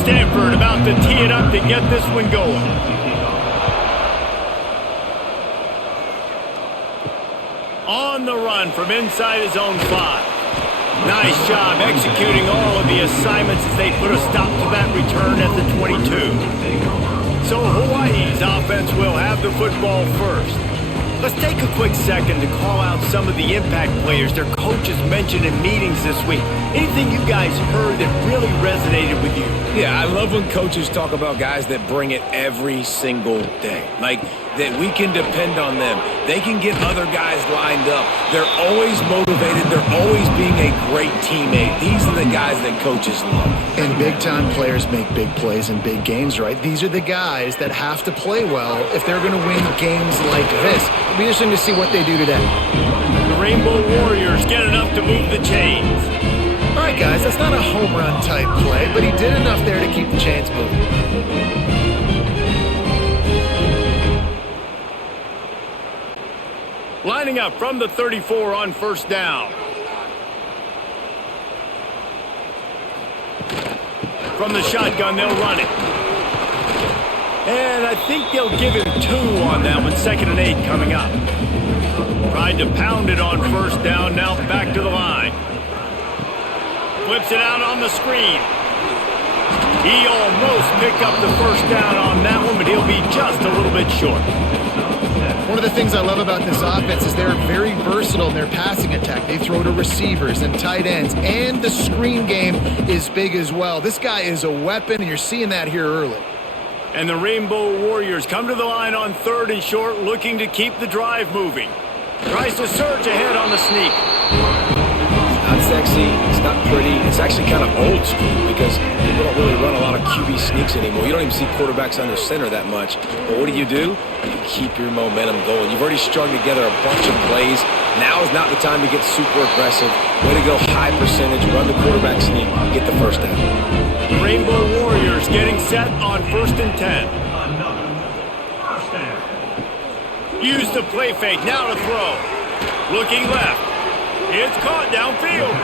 Stanford about to tee it up to get this one going. On the run from inside his own 5. Nice job executing all of the assignments as they put a stop to that return at the 22. So Hawaii's offense will have the football first. Let's take a quick second to call out some of the impact players their coaches mentioned in meetings this week. Anything you guys heard that really resonated with you? Yeah, I love when coaches talk about guys that bring it every single day. Like, that we can depend on them. They can get other guys lined up. They're always motivated. They're always being a great teammate. These are the guys that coaches love. And big-time players make big plays in big games, right? These are the guys that have to play well if they're going to win games like this. It'll be interesting to see what they do today. The Rainbow Warriors get enough to move the chains. All right, guys, that's not a home run type play, but he did enough there to keep the chains moving. Lining up from the 34 on first down. From the shotgun, they'll run it. And I think they'll give him 2 on that one. 2nd and 8 coming up. Tried to pound it on first down. Now back to the line. Flips it out on the screen. He almost picked up the first down on that one, but he'll be just a little bit short. One of the things I love about this offense is they're very versatile in their passing attack. They throw to receivers and tight ends, and the screen game is big as well. This guy is a weapon, and you're seeing that here early. And the Rainbow Warriors come to the line on 3rd and short, looking to keep the drive moving. Tries to surge ahead on the sneak. Not sexy, it's not pretty, it's actually kind of old school because people don't really run a lot of QB sneaks anymore. You don't even see quarterbacks under center that much. But what do? You keep your momentum going. You've already strung together a bunch of plays. Now is not the time to get super aggressive. Way to go high percentage, run the quarterback sneak, get the first down. The Rainbow Warriors getting set on 1st and 10. Use the play fake, now to throw. Looking left. It's caught downfield.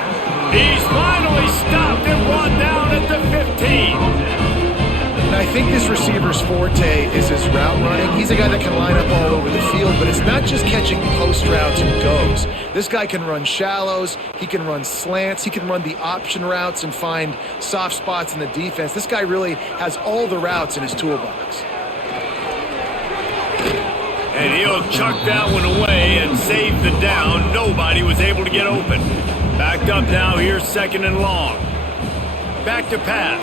He's finally stopped and brought down at the 15. And I think this receiver's forte is his route running. He's a guy that can line up all over the field, but it's not just catching post routes and goes. This guy can run shallows, he can run slants, he can run the option routes and find soft spots in the defense. This guy really has all the routes in his toolbox. And he'll chuck that one away and save the down. Nobody was able to get open. Backed up now, here's 2nd and long. Back to pass.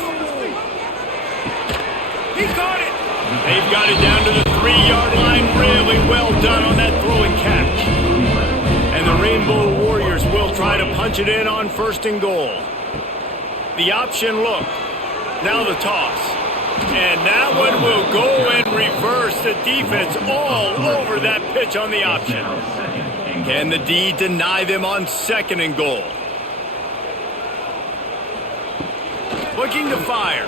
He caught it. They've got it down to the 3-yard line. Really well done on that throw and catch. And the Rainbow Warriors will try to punch it in on 1st and goal. The option look. Now the toss. And that one will go and reverse. The defense all over that pitch on the option. Can the D deny them on 2nd and goal? Looking to fire.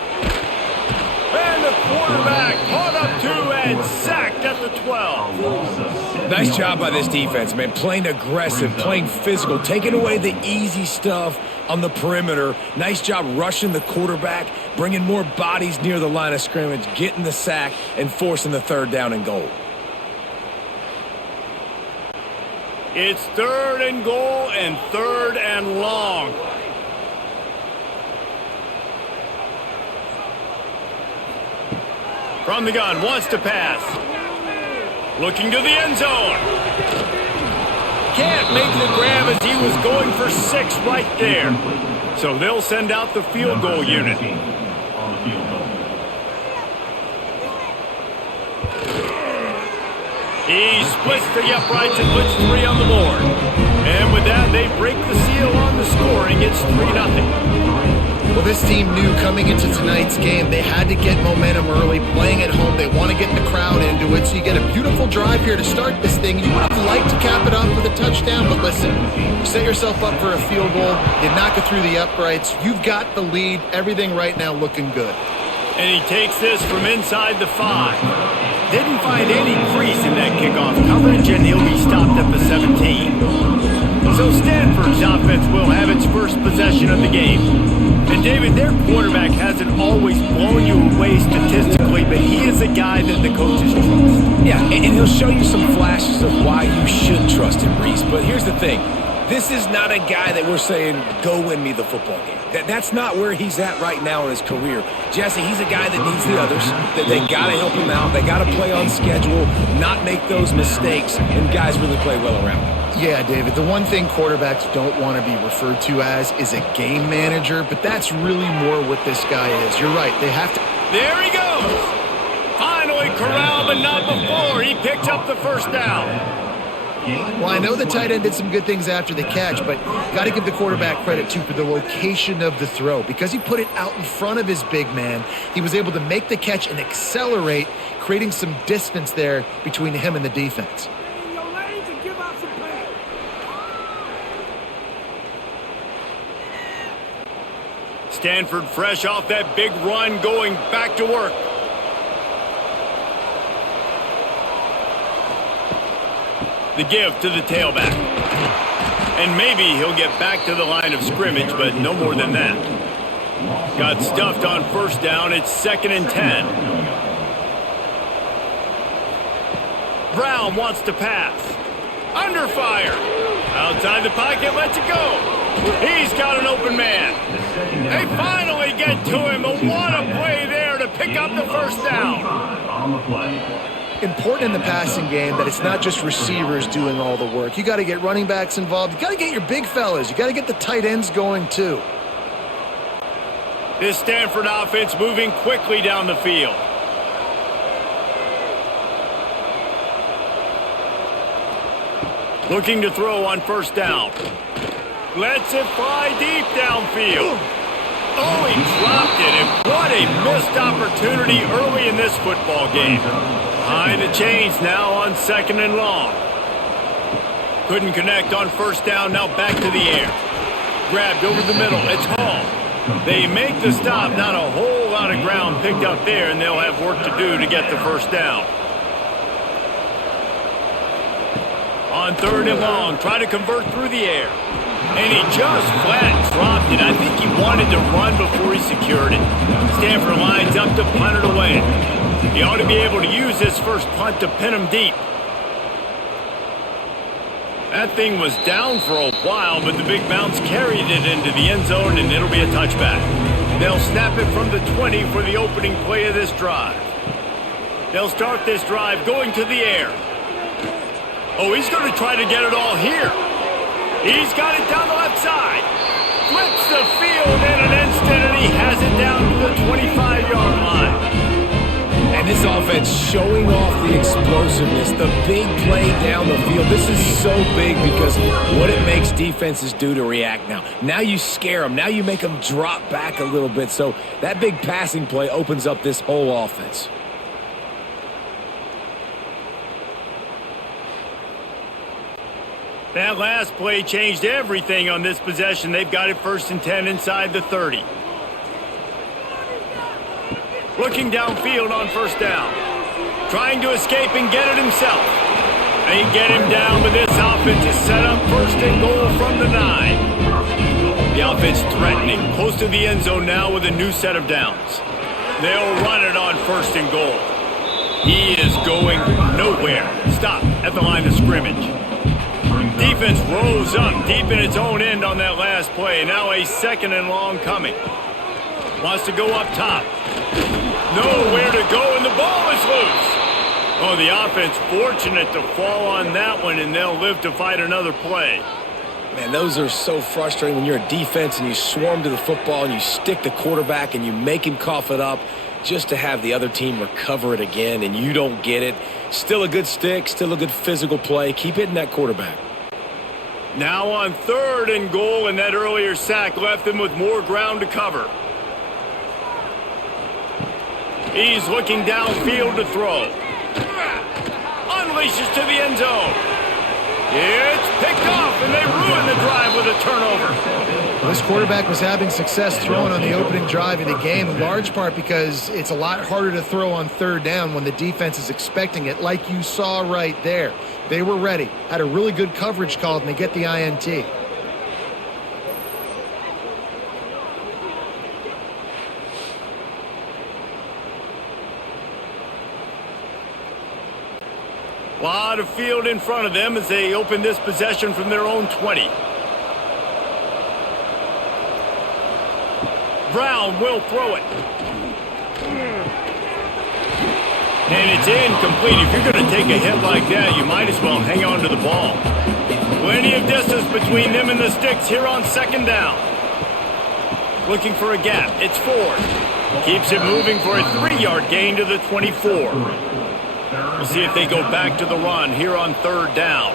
And the quarterback caught up 2 and sacked at the 12. Nice job by this defense, man. Playing aggressive, playing physical, taking away the easy stuff on the perimeter. Nice job rushing the quarterback, bringing more bodies near the line of scrimmage, getting the sack, and forcing the 3rd down and goal. It's 3rd and goal and 3rd and long. From the gun, wants to pass. Looking to the end zone. Can't make the grab as he was going for 6 right there. So they'll send out the field goal unit. He splits the uprights and puts 3 on the board. And with that, they break the seal on the scoring. It's 3-0. Well, this team knew coming into tonight's game they had to get momentum early, playing at home. They want to get the crowd into it, so you get a beautiful drive here to start this thing. You would have liked to cap it off with a touchdown, but listen, you set yourself up for a field goal, you knock it through the uprights, you've got the lead, everything right now looking good. And he takes this from inside the 5. Didn't find any crease in that kickoff coverage, and he'll be stopped at the 17. So Stanford's offense will have its possession of the game. And David, their quarterback hasn't always blown you away statistically, but he is a guy that the coaches trust. Yeah, and he'll show you some flashes of why you should trust him, Reese. But here's the thing. This is not a guy that we're saying, go win me the football game. That's not where he's at right now in his career. Jesse, he's a guy that needs the others. That they got to help him out. They got to play on schedule, not make those mistakes, and guys really play well around him. Yeah, David, the one thing quarterbacks don't want to be referred to as is a game manager, but that's really more what this guy is. You're right, they have to... There he goes! Finally corralled, but not before. He picked up the first down. Well, I know the tight end did some good things after the catch, but got to give the quarterback credit, too, for the location of the throw. Because he put it out in front of his big man, he was able to make the catch and accelerate, creating some distance there between him and the defense. Stanford fresh off that big run, going back to work. The give to the tailback. And maybe he'll get back to the line of scrimmage, but no more than that. Got stuffed on first down. It's 2nd and 10. Brown wants to pass. Under fire. Outside the pocket, lets it go. He's got an open man. They finally get to him. But what a play there to pick up the first down. On the play. Important in the passing game that it's not just receivers doing all the work. You got to get running backs involved. You got to get your big fellas. You got to get the tight ends going too. This Stanford offense moving quickly down the field. Looking to throw on first down. Lets it fly deep downfield. Oh, he dropped it, and what a missed opportunity early in this football game. Behind the chains now on 2nd and long. Couldn't connect on first down, now back to the air. Grabbed over the middle, it's Hall. They make the stop, not a whole lot of ground picked up there, and they'll have work to do to get the first down. On 3rd and long, try to convert through the air. And he just flat dropped it. I think he wanted to run before he secured it. Stanford lines up to punt it away. He ought to be able to use this first punt to pin him deep. That thing was down for a while, but the big bounce carried it into the end zone, and it'll be a touchback. They'll snap it from the 20 for the opening play of this drive. They'll start this drive going to the air. Oh, he's going to try to get it all here. He's got it down the left side. Flips the field in an instant, and he has it down to the 25-yard line. And this offense showing off the explosiveness, the big play down the field. This is so big because what it makes defenses do to react now. Now you scare them. Now you make them drop back a little bit. So that big passing play opens up this whole offense. That last play changed everything on this possession. They've got it 1st and 10 inside the 30. Looking downfield on first down. Trying to escape and get it himself. They get him down, but this offense is set up 1st and goal from the 9. The offense threatening, close to the end zone now with a new set of downs. They'll run it on 1st and goal. He is going nowhere. Stop at the line of scrimmage. Defense rose up deep in its own end on that last play. Now a 2nd and long coming. Wants to go up top. Nowhere to go, and the ball is loose. Oh, the offense fortunate to fall on that one, and they'll live to fight another play. Man, those are so frustrating when you're a defense and you swarm to the football and you stick the quarterback and you make him cough it up just to have the other team recover it again, and you don't get it. Still a good stick, still a good physical play. Keep hitting that quarterback. Now on 3rd and goal, and that earlier sack left them with more ground to cover. He's looking downfield to throw. Unleashes to the end zone. It's picked off, and they ruin the drive with a turnover. Well, this quarterback was having success throwing on the opening drive of the game, in large part because it's a lot harder to throw on 3rd down when the defense is expecting it, like you saw right there. They were ready, had a really good coverage called, and they get the INT. Lot of field in front of them as they open this possession from their own 20. Brown will throw it. And it's incomplete. If you're going to take a hit like that, you might as well hang on to the ball. Plenty of distance between them and the sticks here on second down. Looking for a gap. It's Ford. Keeps it moving for a 3-yard gain to the 24. We'll see if they go back to the run here on third down.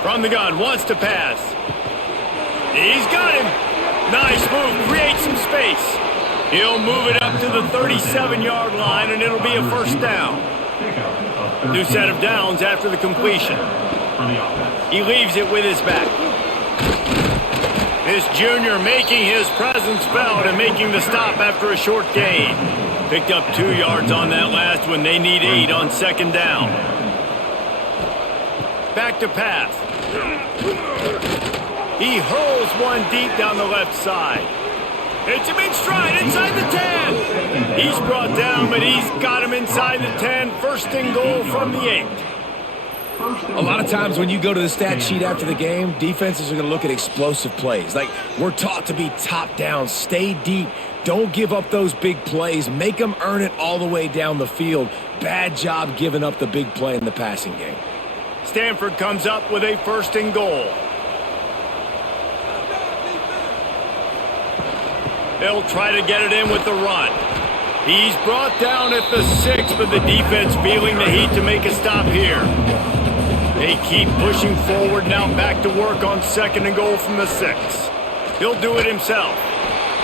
From the gun, wants to pass. He's got him. Nice move, creates some space. He'll move it up to the 37-yard line, and it'll be a first down. New set of downs after the completion. He leaves it with his back. This junior making his presence felt and making the stop after a short gain. Picked up 2 yards on that last one. They need 8 on second down. Back to pass. He hurls one deep down the left side. Hits him in stride inside the 10. He's brought down, but he's got him inside the 10. First and goal from the 8. A lot of times when you go to the stat sheet after the game, defenses are going to look at explosive plays. Like, we're taught to be top down, stay deep, don't give up those big plays, make them earn it all the way down the field. Bad job giving up the big play in the passing game. Stanford comes up with a first and goal. They'll try to get it in with the run. He's brought down at the 6, but the defense feeling the heat to make a stop here. They keep pushing forward now, back to work on second and goal from the 6. He'll do it himself.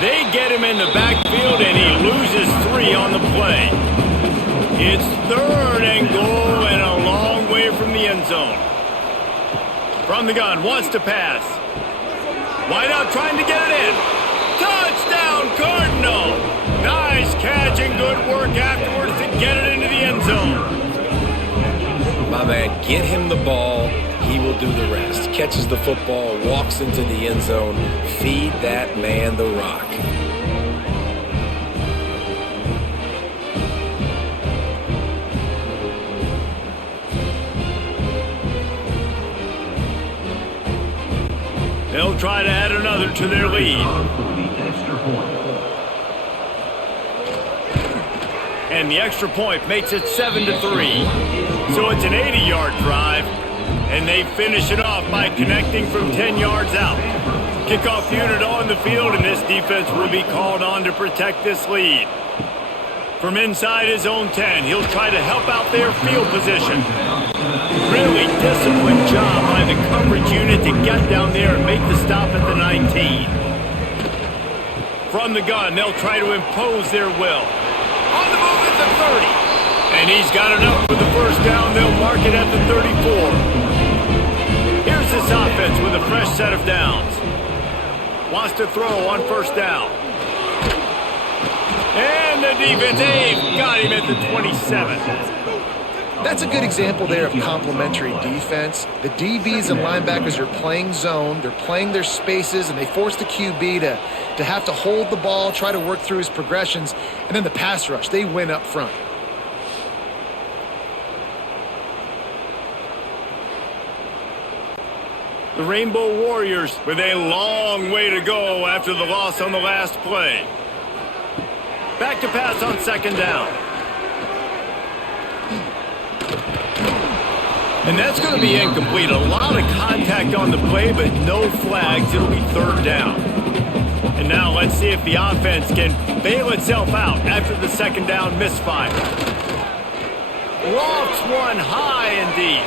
They get him in the backfield, and he loses 3 on the play. It's third and goal and a long way from the end zone. From the gun, wants to pass. Wide out trying to get it in. Touchdown, Cardinal! Nice catch and good work afterwards to get it into the end zone. My man, get him the ball. He will do the rest. Catches the football, walks into the end zone. Feed that man the rock. They'll try to add another to their lead. And the extra point makes it 7-3. So it's an 80-yard drive, and they finish it off by connecting from 10 yards out. Kickoff unit on the field, and this defense will be called on to protect this lead. From inside his own 10, he'll try to help out their field position. Really disciplined job by the coverage unit to get down there and make the stop at the 19. From the gun, they'll try to impose their will. On the move at the 30. And he's got enough for the first down. They'll mark it at the 34. Here's this offense with a fresh set of downs. Wants to throw on first down. And the defense, they've got him at the 27. That's a good example there of complementary defense. The DBs and linebackers are playing zone, they're playing their spaces, and they force the QB to have to hold the ball, try to work through his progressions, and then the pass rush, they win up front. The Rainbow Warriors with a long way to go after the loss on the last play. Back to pass on second down. And that's going to be incomplete. A lot of contact on the play, but no flags. It'll be third down. And now let's see if the offense can bail itself out after the second down misfire. Lofts one high and deep.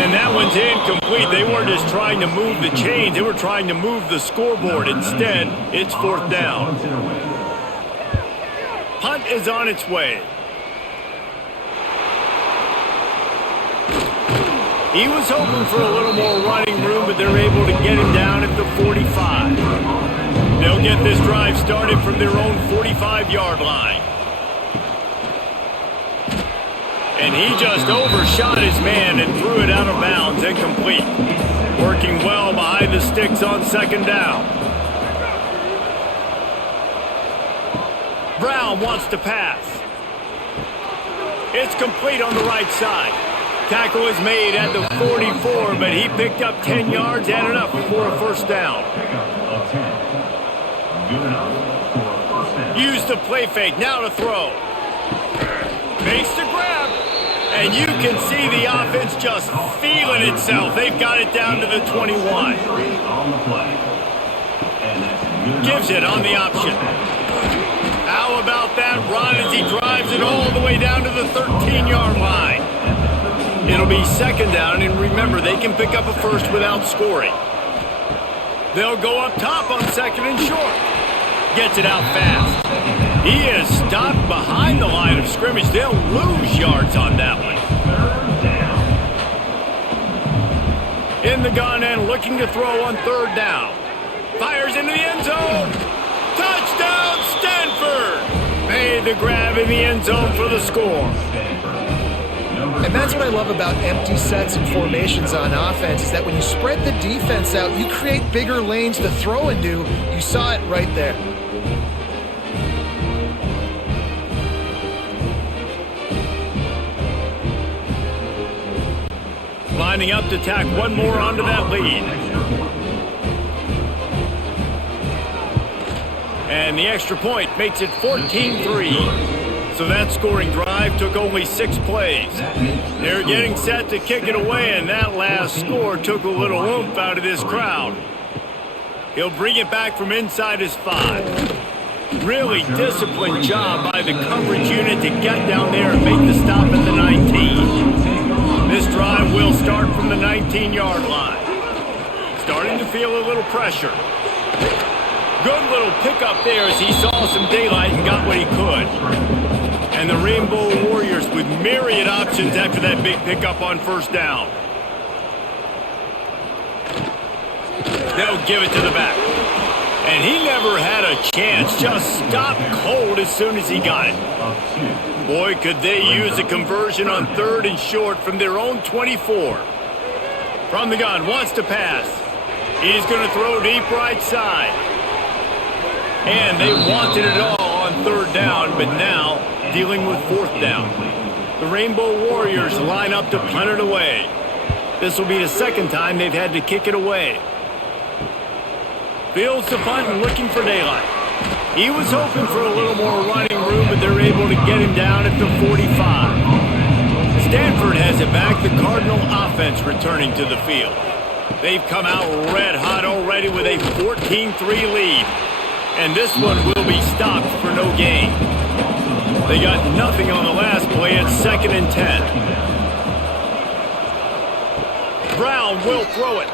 And that one's incomplete. They weren't just trying to move the chains. They were trying to move the scoreboard. Instead, it's fourth down. Punt is on its way. He was hoping for a little more running room, but they're able to get him down at the 45. They'll get this drive started from their own 45-yard line. And he just overshot his man and threw it out of bounds, incomplete. Working well behind the sticks on second down. Brown wants to pass. It's complete on the right side. Tackle is made at the 44, but he picked up 10 yards and enough for a first down. Use the play fake, now to throw. Makes the grab. And you can see the offense just feeling itself. They've got it down to the 21. Gives it on the option. How about that run as he drives it all the way down to the 13-yard line? It'll be second down, and remember, they can pick up a first without scoring. They'll go up top on second and short. Gets it out fast. He is stopped behind the line of scrimmage. They'll lose yards on that one. In the gun and looking to throw on third down. Fires into the end zone. Touchdown, Stanford! Made the grab in the end zone for the score. And that's what I love about empty sets and formations on offense, is that when you spread the defense out, you create bigger lanes to throw into. You saw it right there. Lining up to tack one more onto that lead. And the extra point makes it 14-3. So that scoring drive took only 6 plays. They're getting set to kick it away, and that last score took a little oomph out of this crowd. He'll bring it back from inside his 5. Really disciplined job by the coverage unit to get down there and make the stop at the 19. This drive will start from the 19-yard line. Starting to feel a little pressure. Good little pickup there as he saw some daylight and got what he could. And the Rainbow Warriors with myriad options after that big pickup on first down. They'll give it to the back. And he never had a chance, just stopped cold as soon as he got it. Boy, could they use a conversion on third and short from their own 24. From the gun, wants to pass. He's going to throw deep right side. And they wanted it all on third down, but now dealing with fourth down. The Rainbow Warriors line up to punt it away. This will be the second time they've had to kick it away. Fields the punt and looking for daylight. He was hoping for a little more running room, but they're able to get him down at the 45. Stanford has it back, the Cardinal offense returning to the field. They've come out red hot already with a 14-3 lead. And this one will be stopped for no gain. They got nothing on the last play at 2nd and 10. Brown will throw it.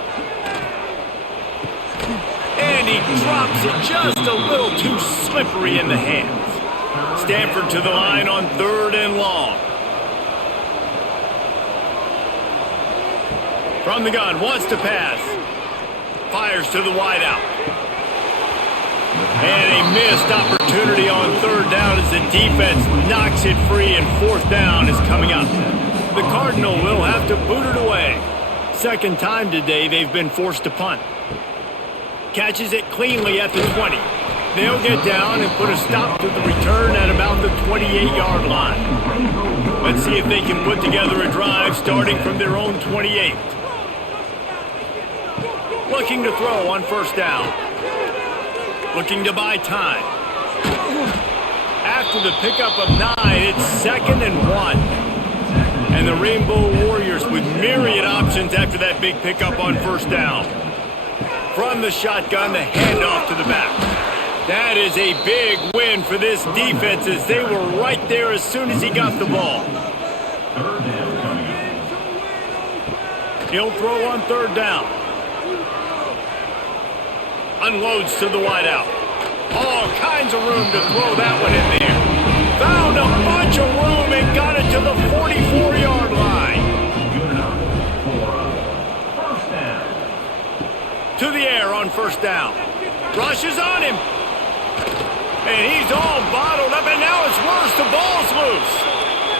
And he drops it just a little too slippery in the hands. Stanford to the line on third and long. From the gun, wants to pass. Fires to the wideout. And a missed opportunity on third down as the defense knocks it free, and fourth down is coming up. The Cardinal will have to boot it away. Second time today they've been forced to punt. Catches it cleanly at the 20. They'll get down and put a stop to the return at about the 28-yard line. Let's see if they can put together a drive starting from their own 28. Looking to throw on first down. Looking to buy time. After the pickup of 9, it's 2nd and 1. And the Rainbow Warriors with myriad options after that big pickup on first down. From the shotgun, the handoff to the back. That is a big win for this defense as they were right there as soon as he got the ball. He'll throw on third down. Unloads to the wideout. All kinds of room to throw that one in there. Found a bunch of room and got it to the 44-yard line. To the air on first down. Rushes on him. And he's all bottled up, and now it's worse. The ball's loose.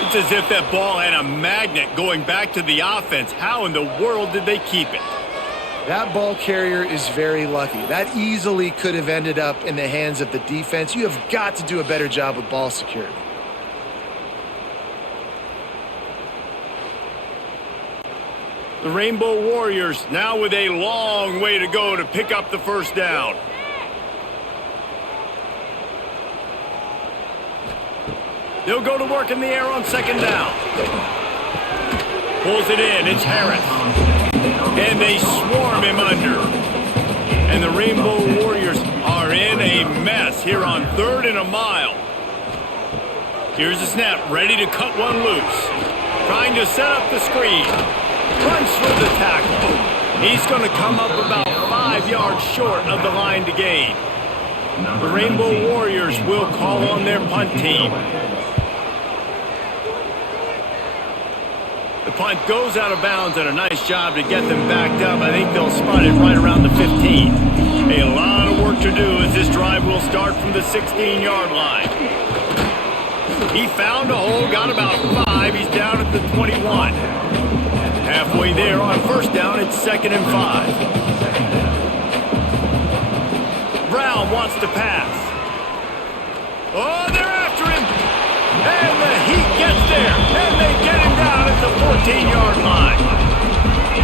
It's as if that ball had a magnet going back to the offense. How in the world did they keep it? That ball carrier is very lucky. That easily could have ended up in the hands of the defense. You have got to do a better job with ball security. The Rainbow Warriors now with a long way to go to pick up the first down. They'll go to work in the air on second down. Pulls it in. It's Harris. And they swarm him under. And the Rainbow Warriors are in a mess here on 3rd and a mile. Here's the snap. Ready to cut one loose. Trying to set up the screen. Runs through the tackle. He's going to come up about 5 yards short of the line to gain. The Rainbow Warriors will call on their punt team. The punt goes out of bounds, and a nice job to get them backed up. I think they'll spot it right around the 15. A lot of work to do as this drive will start from the 16-yard line. He found a hole, got about 5. He's down at the 21. Halfway there on first down, it's 2nd and 5. Brown wants to pass. Oh, they're after him. And the Heat gets there. And they get him down at the 14-yard line.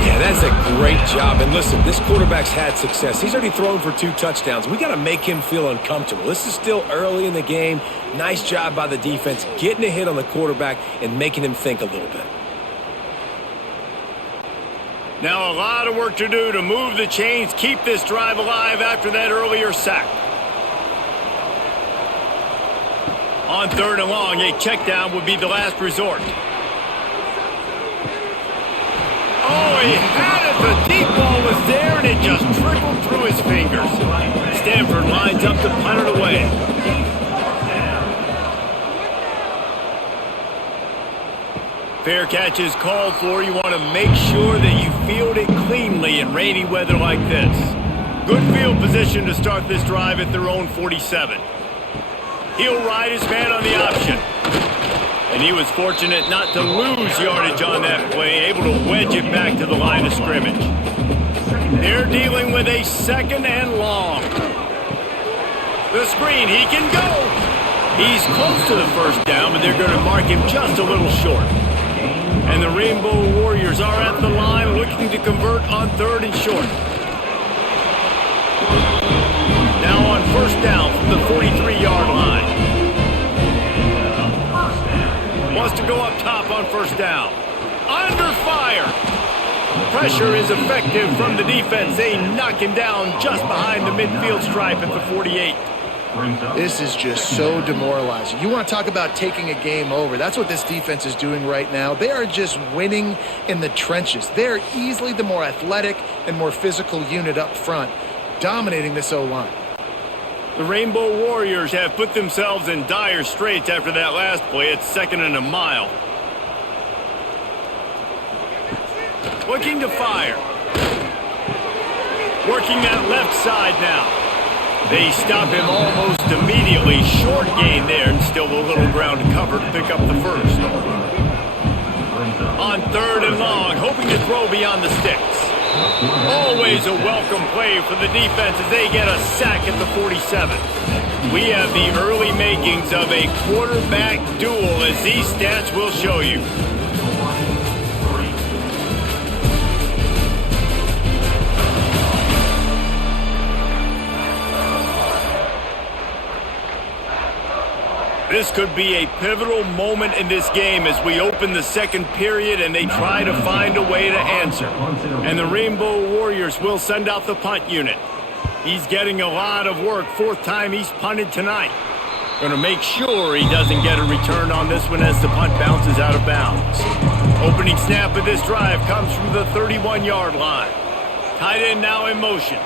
Yeah, that's a great job. And listen, this quarterback's had success. He's already thrown for 2 touchdowns. We got to make him feel uncomfortable. This is still early in the game. Nice job by the defense, getting a hit on the quarterback and making him think a little bit. Now a lot of work to do to move the chains, keep this drive alive after that earlier sack. On 3rd and long, a check down would be the last resort. Oh, he had it. The deep ball was there, and it just trickled through his fingers. Stanford lines up to punt it away. Fair catch is called for. You want to make sure that you field it cleanly in rainy weather like this. Good field position to start this drive at their own 47. He'll ride his man on the option. And he was fortunate not to lose yardage on that play, able to wedge it back to the line of scrimmage. They're dealing with a 2nd and long. The screen, he can go. He's close to the first down, but they're going to mark him just a little short. And the Rainbow Warriors are at the line looking to convert on 3rd and short. Now on first down from the 43-yard line. Wants to go up top on first down. Under fire. Pressure is effective from the defense. They knock him down just behind the midfield stripe at the 48. This is just so demoralizing. You want to talk about taking a game over. That's what this defense is doing right now. They are just winning in the trenches. They're easily the more athletic and more physical unit up front, dominating this O-line. The Rainbow Warriors have put themselves in dire straits after that last play. It's 2nd and a mile. Looking to fire. Working that left side now. They stop him almost immediately. Short gain there, and still a little ground to cover to pick up the first. On 3rd and long, hoping to throw beyond the sticks. Always a welcome play for the defense as they get a sack at the 47. We have the early makings of a quarterback duel, as these stats will show you. This could be a pivotal moment in this game as we open the 2nd period and they try to find a way to answer. And the Rainbow Warriors will send out the punt unit. He's getting a lot of work. 4th time he's punted tonight. Going to make sure he doesn't get a return on this one as the punt bounces out of bounds. Opening snap of this drive comes from the 31-yard line. Tight end now in motion.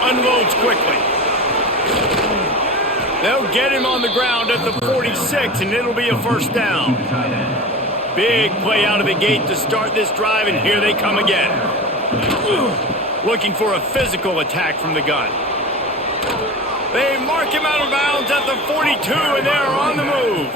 Unloads quickly. They'll get him on the ground at the 46, and it'll be a first down. Big play out of the gate to start this drive, and here they come again. Looking for a physical attack from the gun. They mark him out of bounds at the 42, and they're on the move.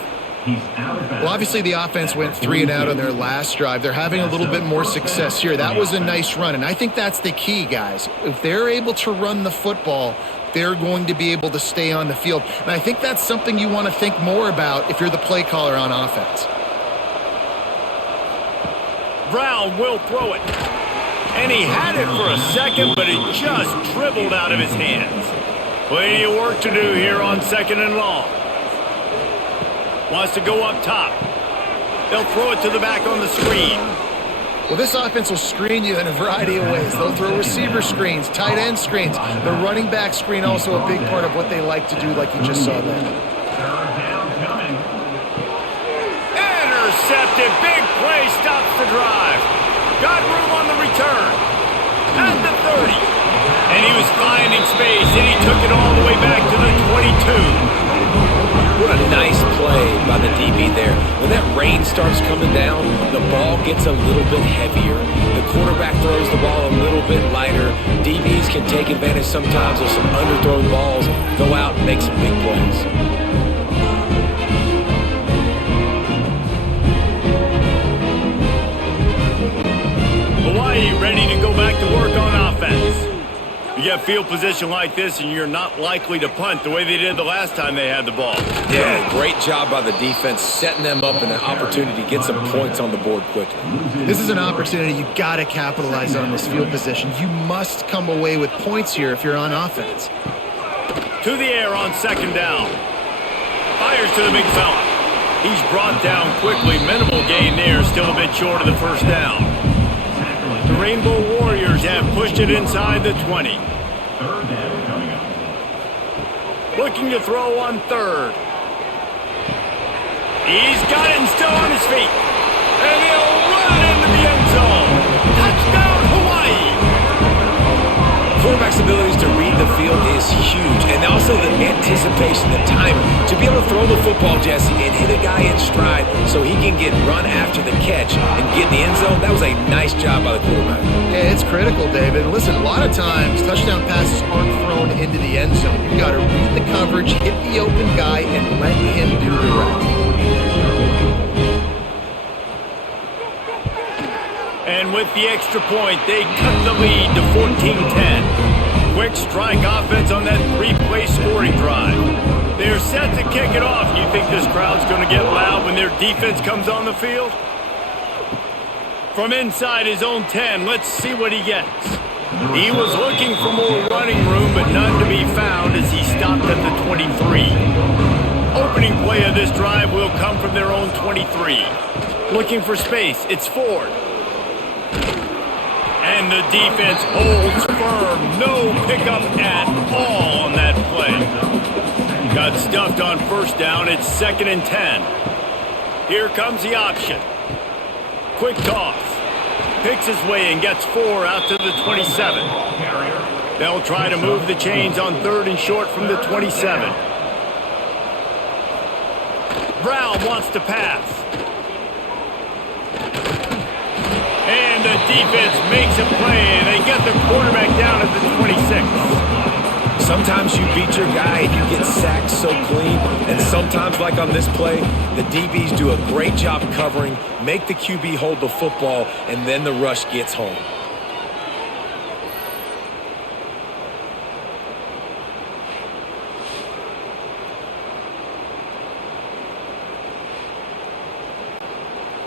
Well, obviously the offense went 3 and out on their last drive. They're having a little bit more success here. That was a nice run, and I think that's the key, guys. If they're able to run the football, they're going to be able to stay on the field. And I think that's something you want to think more about if you're the play caller on offense. Brown will throw it. And he had it for a second, but it just dribbled out of his hands. Plenty of work to do here on 2nd and long. Wants to go up top. They'll throw it to the back on the screen. Well, this offense will screen you in a variety of ways. They'll throw receiver screens, tight end screens. The running back screen also a big part of what they like to do, like you just saw there. Intercepted. Big play stops the drive. Got room on the return. At the 30. And he was finding space, and he took it all the way back to the 22. What a nice play by the DB there. When that rain starts coming down, the ball gets a little bit heavier. The quarterback throws the ball a little bit lighter. DBs can take advantage sometimes of some underthrown balls, go out and make some big plays. Hawaii ready to go back to work on offense. You get field position like this, and you're not likely to punt the way they did the last time they had the ball. Yeah, great job by the defense, setting them up in an opportunity to get some points on the board quickly. This is an opportunity you got to capitalize on this field position. You must come away with points here if you're on offense. To the air on 2nd down. Fires to the big fella. He's brought down quickly. Minimal gain there, still a bit short of the first down. The Rainbow Warriors have pushed it inside the 20. Looking to throw on 3rd. He's got it and still on his feet. And he'll run it into the end zone. Touchdown, Hawaii! Quarterback's abilities to read the field is huge, and also the anticipation, the timing. To be able to throw the football, Jesse, and hit a guy in stride so he can get run after the catch and get in the end zone, that was a nice job by the quarterback. Yeah, it's critical, David. Listen, a lot of times touchdown passes aren't thrown into the end zone. You've got to read the coverage, hit the open guy, and let him do the rest. And with the extra point, they cut the lead to 14-10. Quick strike offense on that 3-play scoring drive. They're set to kick it off. You think this crowd's going to get loud when their defense comes on the field? From inside his own 10, let's see what he gets. He was looking for more running room, but none to be found as he stopped at the 23. Opening play of this drive will come from their own 23. Looking for space, it's Ford. And the defense holds firm. No pickup at all on that play. Got stuffed on 1st down. It's 2nd and 10. Here comes the option. Quick toss. Picks his way and gets 4 out to the 27. They'll try to move the chains on 3rd and short from the 27. Brown wants to pass. And the defense makes a play, and they get the quarterback down at the 26. Sometimes you beat your guy and you get sacked so clean, and sometimes, like on this play, the DBs do a great job covering, make the QB hold the football, and then the rush gets home.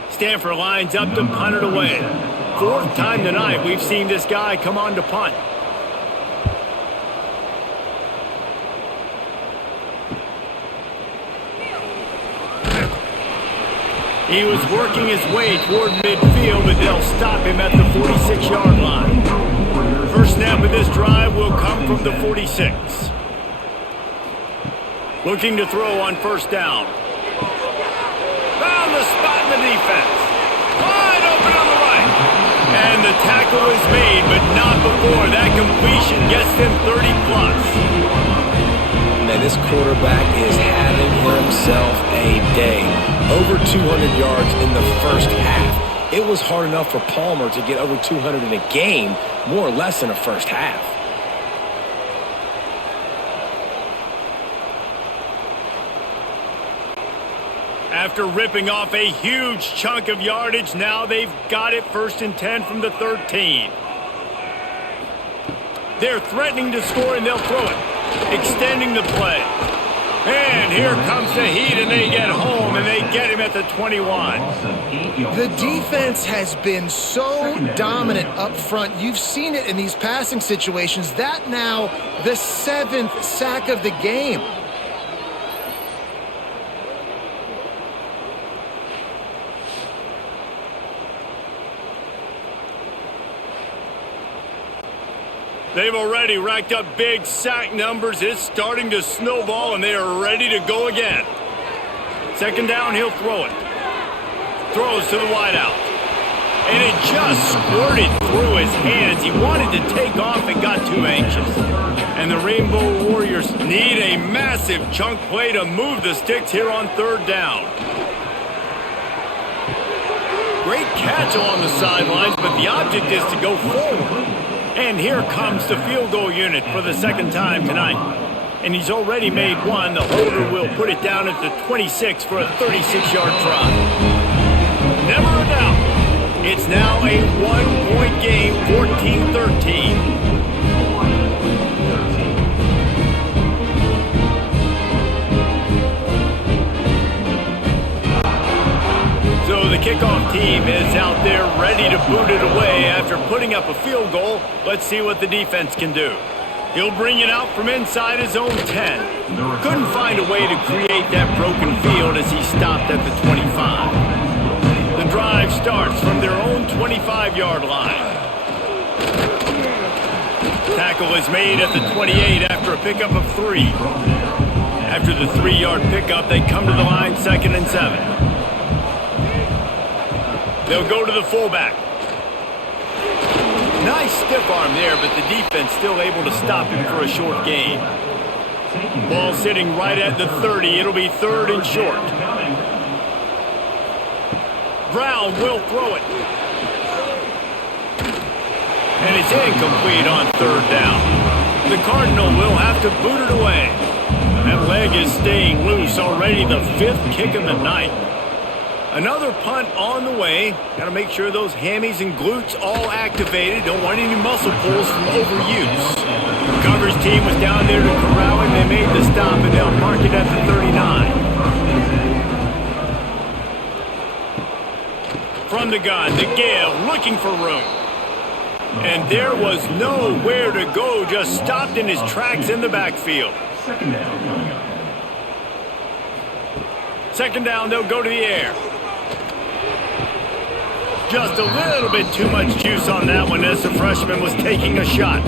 Stanford lines up to punt it away. 4th time tonight we've seen this guy come on to punt. He was working his way toward midfield, but they'll stop him at the 46-yard line. First snap of this drive will come from the 46. Looking to throw on 1st down. Found the spot in the defense. Wide open on the right. And the tackle is made, but not before that completion gets them 30+. Man, this quarterback is having himself a day. Over 200 yards in the first half. It was hard enough for Palmer to get over 200 in a game, more or less in a first half. After ripping off a huge chunk of yardage, now they've got it 1st and 10 from the 13. They're threatening to score, and they'll throw it, extending the play. And here comes the heat, and they get home, and they get him at the 21. The defense has been so dominant up front. You've seen it in these passing situations. That now the 7th sack of the game. They've already racked up big sack numbers. It's starting to snowball, and they are ready to go again. Second down, he'll throw it. Throws to the wideout. And it just squirted through his hands. He wanted to take off and got too anxious. And the Rainbow Warriors need a massive chunk play to move the sticks here on third down. Great catch along the sidelines, but the object is to go forward. And here comes the field goal unit for the second time tonight. And he's already made one. The holder will put it down at the 26 for a 36-yard try. Never a doubt. It's now a one-point game, 14-13. So the kickoff team is out there ready to boot it away after putting up a field goal. Let's see what the defense can do. He'll bring it out from inside his own 10. Couldn't find a way to create that broken field as he stopped at the 25. The drive starts from their own 25-yard line. Tackle is made at the 28 after a pickup of 3. After the 3-yard pickup, they come to the line 2nd and 7. They'll go to the fullback. Nice stiff arm there, but the defense still able to stop him for a short gain. Ball sitting right at the 30. It'll be 3rd and short. Brown will throw it. And it's incomplete on 3rd down. The Cardinal will have to boot it away. That leg is staying loose already, the 5th kick of the night. Another punt on the way. Got to make sure those hammies and glutes all activated. Don't want any muscle pulls from overuse. The coverage team was down there to corral him. They made the stop, and they'll mark it at the 39. From the gun, the Gale looking for room. And there was nowhere to go. Just stopped in his tracks in the backfield. Second down, they'll go to the air. Just a little bit too much juice on that one as the freshman was taking a shot.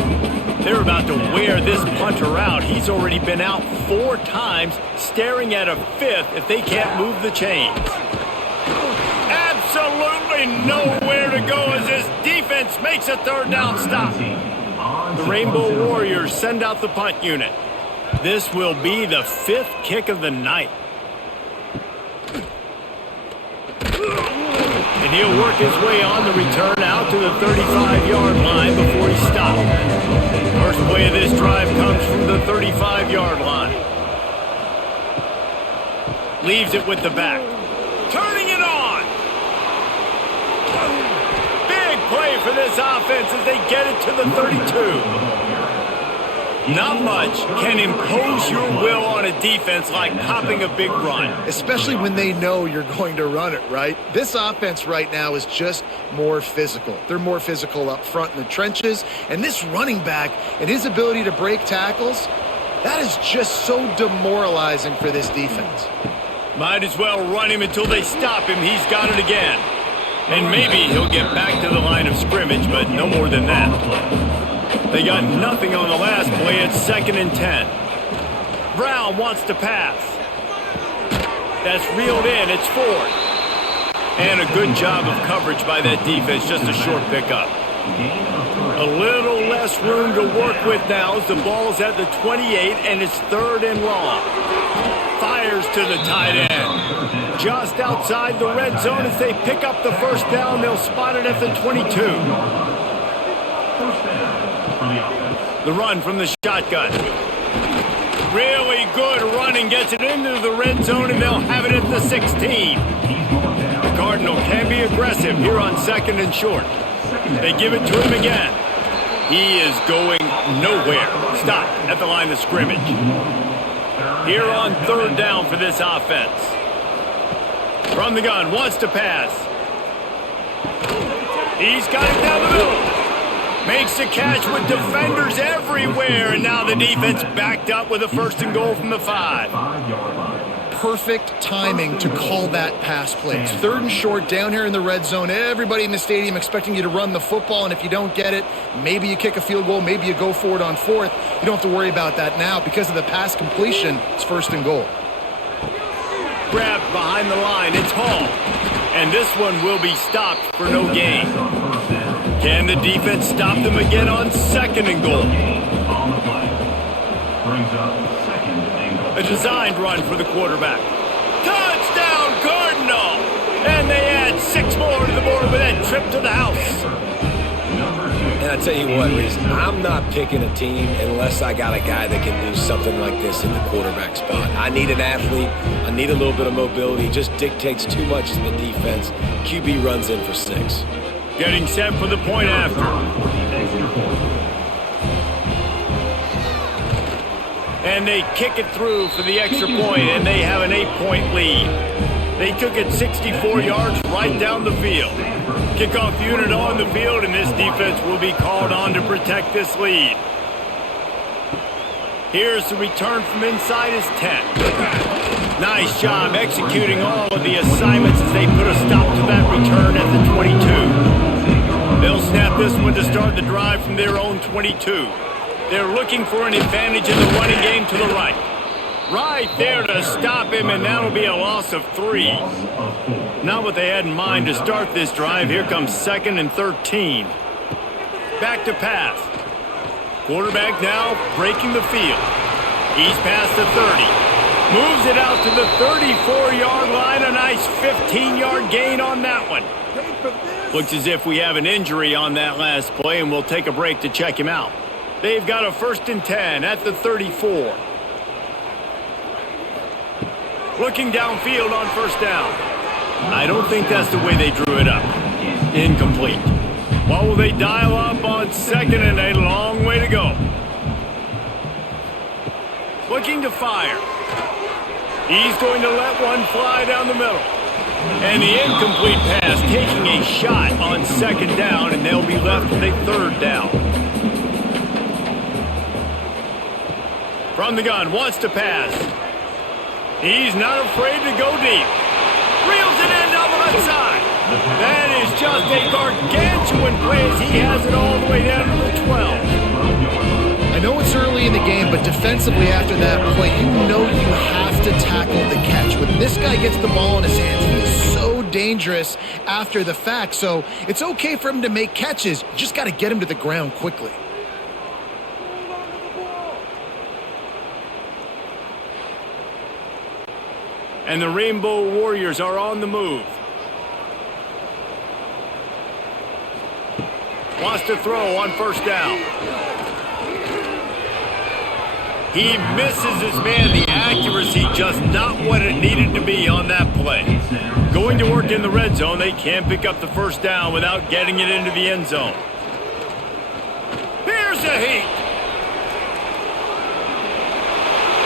They're about to wear this punter out. He's already been out 4 times, staring at a 5th if they can't move the chains. Absolutely nowhere to go as this defense makes a 3rd down stop. The Rainbow Warriors send out the punt unit. This will be the 5th kick of the night. And he'll work his way on the return out to the 35-yard line before he stopped. First play of this drive comes from the 35-yard line. Leaves it with the back. Turning it on! Big play for this offense as they get it to the 32. Not much can impose your will on a defense like popping a big run. Especially when they know you're going to run it, right? This offense right now is just more physical. They're more physical up front in the trenches. And this running back and his ability to break tackles, that is just so demoralizing for this defense. Might as well run him until they stop him. He's got it again. And maybe he'll get back to the line of scrimmage, but no more than that. They got nothing on the last play. It's 2nd and 10. Brown wants to pass. That's reeled in. It's 4th. And a good job of coverage by that defense. Just a short pickup. A little less room to work with now as the ball's at the 28 and it's 3rd and long. Fires to the tight end. Just outside the red zone as they pick up the 1st down. They'll spot it at the 22. The run from the shotgun. Really good running. Gets it into the red zone, and they'll have it at the 16. The Cardinal can be aggressive here on 2nd and short. They give it to him again. He is going nowhere. Stop at the line of scrimmage. Here on third down for this offense. From the gun, wants to pass. He's got it down the middle. Makes the catch with defenders everywhere, and now the defense backed up with a 1st and goal from the 5. Perfect timing to call that pass play. It's 3rd and short down here in the red zone. Everybody in the stadium expecting you to run the football, and if you don't get it, maybe you kick a field goal, maybe you go for it on 4th. You don't have to worry about that now. Because of the pass completion, it's 1st and goal. Grabbed behind the line, it's Hall. And this one will be stopped for no gain. Can the defense stop them again on 2nd and goal? A designed run for the quarterback. Touchdown, Cardinal! And they add 6 more to the board with that trip to the house. And I tell you what, Reese, I'm not picking a team unless I got a guy that can do something like this in the quarterback spot. I need an athlete. I need a little bit of mobility. It just dictates too much to the defense. QB runs in for 6. Getting set for the point after. And they kick it through for the extra point, and they have an 8-point lead. They took it 64 yards right down the field. Kickoff unit on the field, and this defense will be called on to protect this lead. Here's the return from inside his 10. Nice job executing all of the assignments as they put a stop to that return at the 22. They'll snap this one to start the drive from their own 22. They're looking for an advantage in the running game to the right. Right there to stop him, and that'll be a loss of 3. Not what they had in mind to start this drive. Here comes 2nd and 13. Back to pass. Quarterback now breaking the field. He's past the 30. Moves it out to the 34-yard line. A nice 15-yard gain on that one. Looks as if we have an injury on that last play, and we'll take a break to check him out. They've got a 1st and 10 at the 34. Looking downfield on 1st down. I don't think that's the way they drew it up. Incomplete. What will they dial up on 2nd and a long way to go? Looking to fire. He's going to let one fly down the middle. And the incomplete pass taking a shot on 2nd down, and they'll be left with a 3rd down. From the gun, wants to pass. He's not afraid to go deep. Reels it in down the left side. That is just a gargantuan play as he has it all the way down to the 12. I know it's early in the game, but defensively after that play, you know you have to tackle the catch. When this guy gets the ball in his hands, he is so dangerous after the fact. So it's okay for him to make catches. You just got to get him to the ground quickly. And the Rainbow Warriors are on the move. Wants to throw on 1st down. He misses his man. The accuracy just not what it needed to be on that play. Going to work in the red zone. They can't pick up the 1st down without getting it into the end zone. Here's a heat.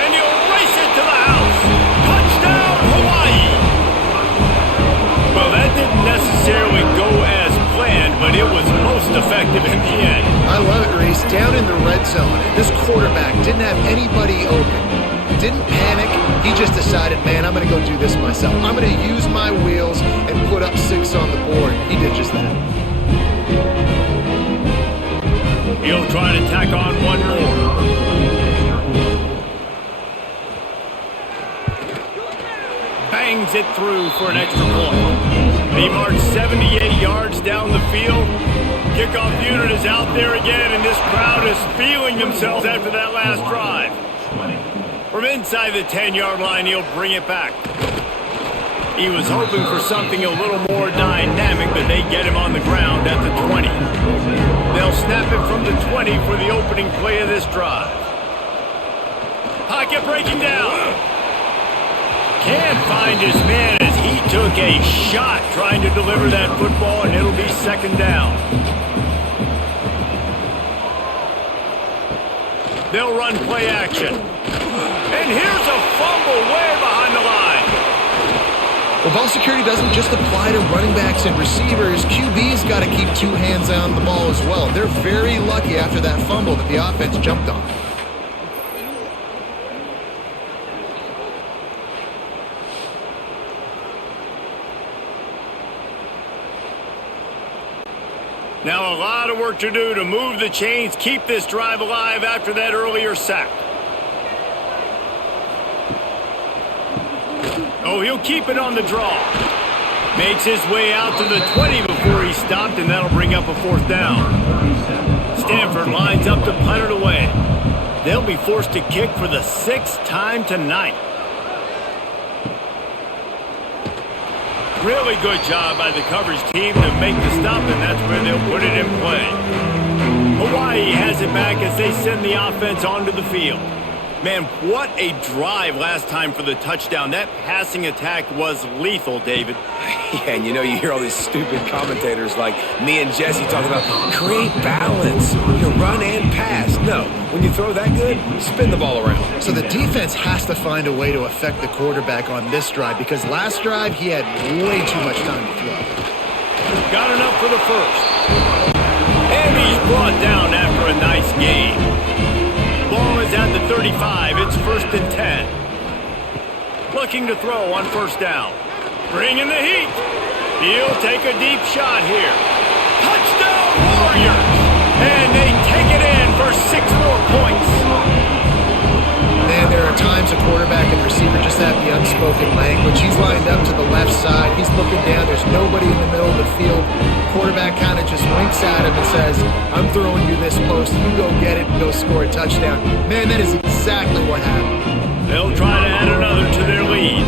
And he'll race it to the house. Touchdown, Hawai'i! Well, that didn't necessarily go as planned, but it was most effective in the end. I love it, Reese. Down in the red zone, this quarterback didn't have anybody open. Didn't panic. He just decided, man, I'm going to go do this myself. I'm going to use my wheels and put up 6 on the board. He did just that. He'll try to tack on one more. Bangs it through for an extra point. He marched 78 yards down the field. Kickoff unit is out there again, and this crowd is feeling themselves after that last drive. From inside the 10-yard line, he'll bring it back. He was hoping for something a little more dynamic, but they get him on the ground at the 20. They'll snap it from the 20 for the opening play of this drive. Pocket breaking down. Can't find his man as he took a shot trying to deliver that football, and it'll be 2nd down. They'll run play action. And here's a fumble way behind the line. Well, ball security doesn't just apply to running backs and receivers. QB's got to keep two hands on the ball as well. They're very lucky after that fumble that the offense jumped on. Now a lot of work to do to move the chains, keep this drive alive after that earlier sack. Oh, he'll keep it on the draw. Makes his way out to the 20 before he stopped, and that'll bring up a fourth down. Stanford lines up to punt it away. They'll be forced to kick for the 6th time tonight. Really good job by the coverage team to make the stop, and that's where they'll put it in play. Hawaii has it back as they send the offense onto the field. Man, what a drive last time for the touchdown. That passing attack was lethal, David. Yeah, and you know, you hear all these stupid commentators like me and Jesse talking about create balance, run and pass. No, when you throw that good, spin the ball around. So the defense has to find a way to affect the quarterback on this drive because last drive he had way too much time to throw. Got enough for the first. And he's brought down after a nice gain. Ball is at the 35. It's 1st and 10. Looking to throw on first down. Bringing the heat. He'll take a deep shot here. Touchdown Warriors! And they take it in for 6 more points. Man, there are times a quarterback and receiver just have the unspoken language. He's lined up to the left side. He's looking down. There's nobody in the middle of the field. Quarterback kind of just winks at him and says, I'm throwing you this post. You go get it and go score a touchdown. Man, that is exactly what happened. They'll try to add another to their lead.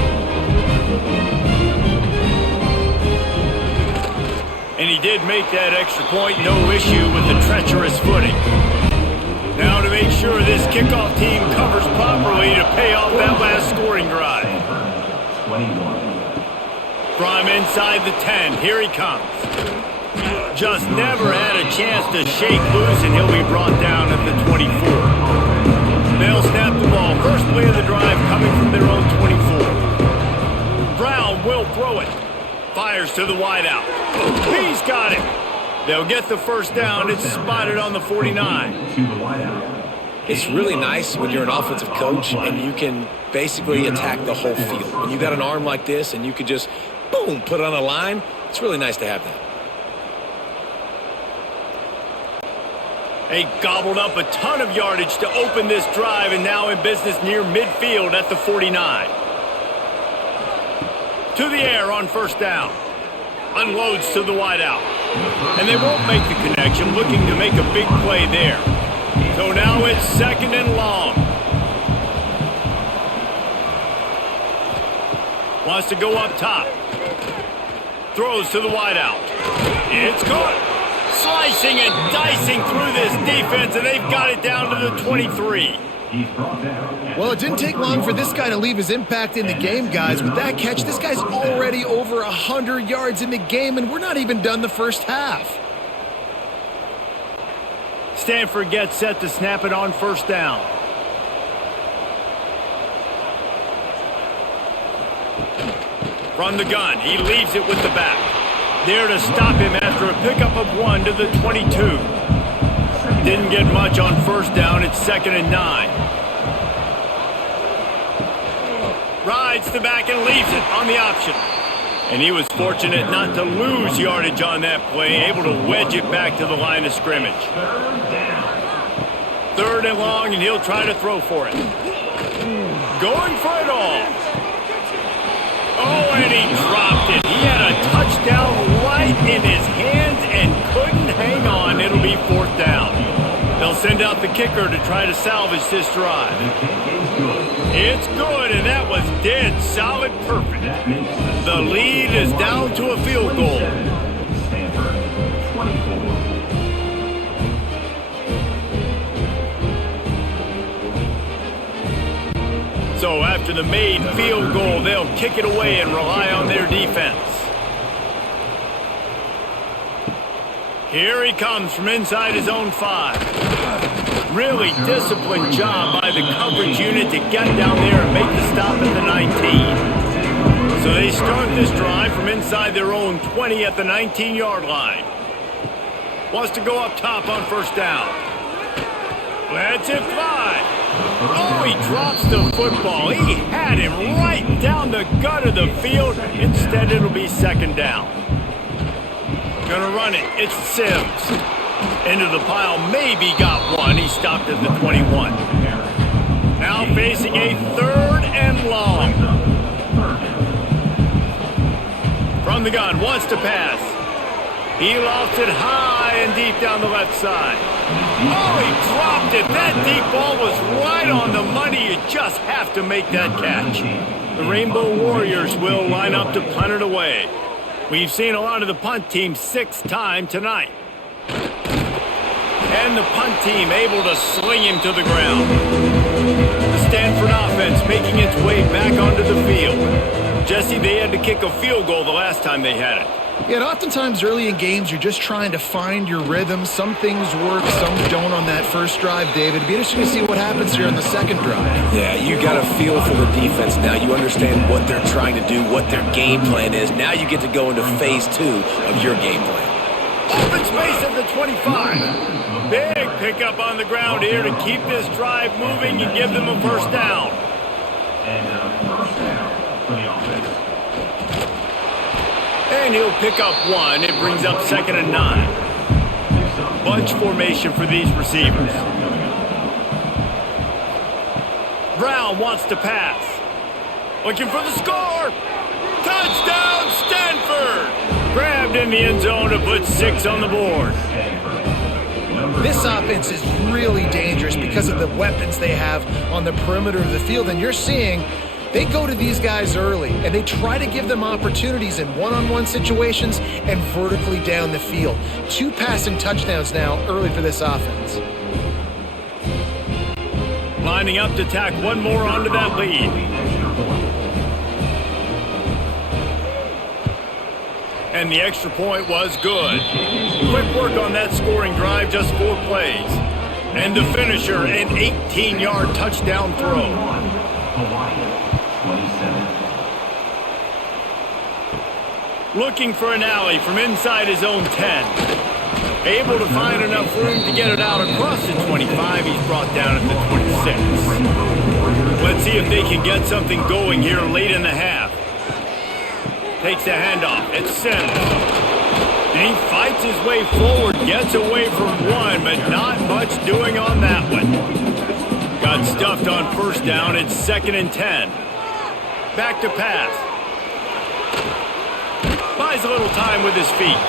And he did make that extra point. No issue with the treacherous footing. Now to make sure this kickoff team covers properly to pay off that last scoring drive. From inside the 10, here he comes. Just never had a chance to shake loose, and he'll be brought down at the 24. They'll snap the ball. First play of the drive coming from their own 24. Brown will throw it. Fires to the wideout. He's got it. They'll get the first down. It's spotted on the 49. It's really nice when you're an offensive coach and you can basically attack the whole field. When you got an arm like this and you could just, boom, put it on a line, it's really nice to have that. They gobbled up a ton of yardage to open this drive and now in business near midfield at the 49. To the air on first down. Unloads to the wideout. And they won't make the connection, looking to make a big play there. So now it's 2nd and long. Wants to go up top. Throws to the wideout. It's caught. Slicing and dicing through this defense, and they've got it down to the 23. Well, it didn't take long for this guy to leave his impact in the game, guys. With that catch, this guy's already over 100 yards in the game, and we're not even done the first half. Stanford gets set to snap it on first down. From the gun, he leaves it with the back. There to stop him after a pickup of 1 to the 22. Didn't get much on first down. It's 2nd and 9. Rides the back and leaves it on the option. And he was fortunate not to lose yardage on that play, able to wedge it back to the line of scrimmage. 3rd and long, and he'll try to throw for it. Going for it all. Oh, and he dropped it. He had a touchdown right in his hands and couldn't hang on. It'll be 4th down. They'll send out the kicker to try to salvage this drive. It's good, and that was dead solid perfect. The lead is down to a field goal. So after the made field goal, they'll kick it away and rely on their defense. Here he comes from inside his own 5. Really disciplined job by the coverage unit to get down there and make the stop at the 19. So they start this drive from inside their own 20 at the 19-yard line. Wants to go up top on first down. Lets it fly. Oh, he drops the football. He had him right down the gut of the field. Instead, it'll be second down. Gonna run it. It's Sims. Into the pile. Maybe got one. He stopped at the 21. Now facing a third and long. From the gun. Wants to pass. He lofts it high and deep down the left side. Oh, he dropped it. That deep ball was right on the money. You just have to make that catch. The Rainbow Warriors will line up to punt it away. We've seen a lot of the punt team 6 times tonight. And the punt team able to sling him to the ground. The Stanford offense making its way back onto the field. Jesse, they had to kick a field goal the last time they had it. Yeah, and oftentimes early in games, you're just trying to find your rhythm. Some things work, some don't on that first drive, David. It'd be interesting to see what happens here on the second drive. Yeah, you got a feel for the defense now. You understand what they're trying to do, what their game plan is. Now you get to go into phase 2 of your game plan. Open space at the 25. Big pickup on the ground here to keep this drive moving and give them a first down. And he'll pick up 1. It brings up 2nd and 9. Bunch formation for these receivers. Brown wants to pass. Looking for the score. Touchdown, Stanford! Grabbed in the end zone to put 6 on the board. This offense is really dangerous because of the weapons they have on the perimeter of the field. And you're seeing they go to these guys early, and they try to give them opportunities in one-on-one situations and vertically down the field. 2 passing touchdowns now early for this offense. Lining up to tack one more onto that lead. And the extra point was good. Quick work on that scoring drive, just 4 plays. And the finisher, an 18-yard touchdown throw. Hawai'i, 27. Looking for an alley from inside his own 10. Able to find enough room to get it out across the 25. He's brought down at the 26. Let's see if they can get something going here late in the half. Takes the handoff. It's Sims. And he fights his way forward, gets away from one, but not much doing on that one. Got stuffed on first down. It's 2nd and 10. Back to pass. Buys a little time with his feet.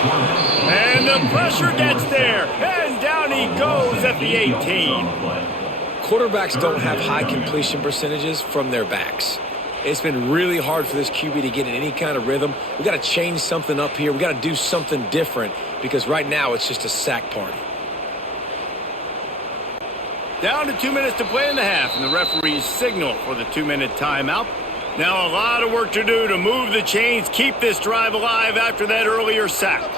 And the pressure gets there. And down he goes at the 18. Quarterbacks don't have high completion percentages from their backs. It's been really hard for this QB to get in any kind of rhythm. We got to change something up here. We got to do something different because right now it's just a sack party. Down to 2 minutes to play in the half, and the referees signal for the 2-minute timeout. Now a lot of work to do to move the chains, keep this drive alive after that earlier sack.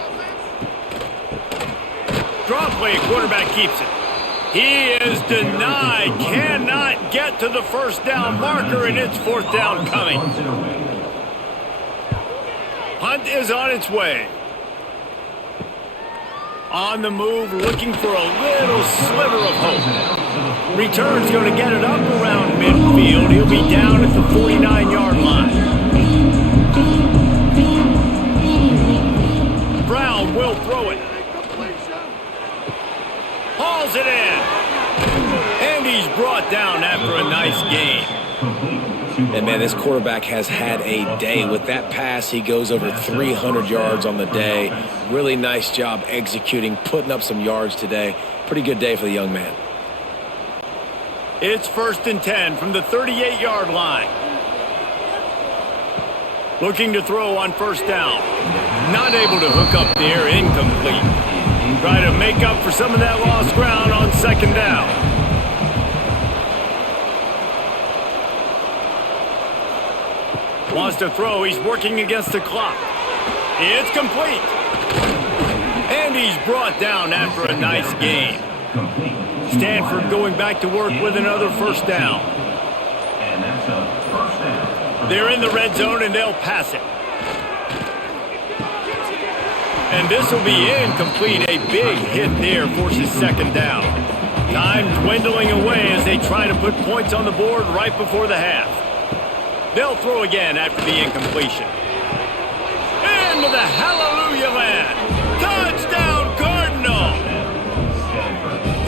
Draw play, quarterback keeps it. He is denied, cannot get to the first down marker, and it's 4th down coming. Punt is on its way. On the move, looking for a little sliver of hope. Return's going to get it up around midfield. He'll be down at the 49-yard line. Brown will throw it. Hauls it in. And he's brought down after a nice gain. And, man, this quarterback has had a day. With that pass, he goes over 300 yards on the day. Really nice job executing, putting up some yards today. Pretty good day for the young man. It's 1st and 10 from the 38-yard line. Looking to throw on first down. Not able to hook up there, incomplete. Try to make up for some of that lost ground on 2nd down. Wants to throw. He's working against the clock. It's complete. And he's brought down after a nice gain. complete. Stanford going back to work with another first down. And that's a first down. They're in the red zone, and they'll pass it. And this will be incomplete. A big hit there forces second down. Time dwindling away as they try to put points on the board right before the half. They'll throw again after the incompletion. Into the hallelujah land. Touchdown, Cardinal!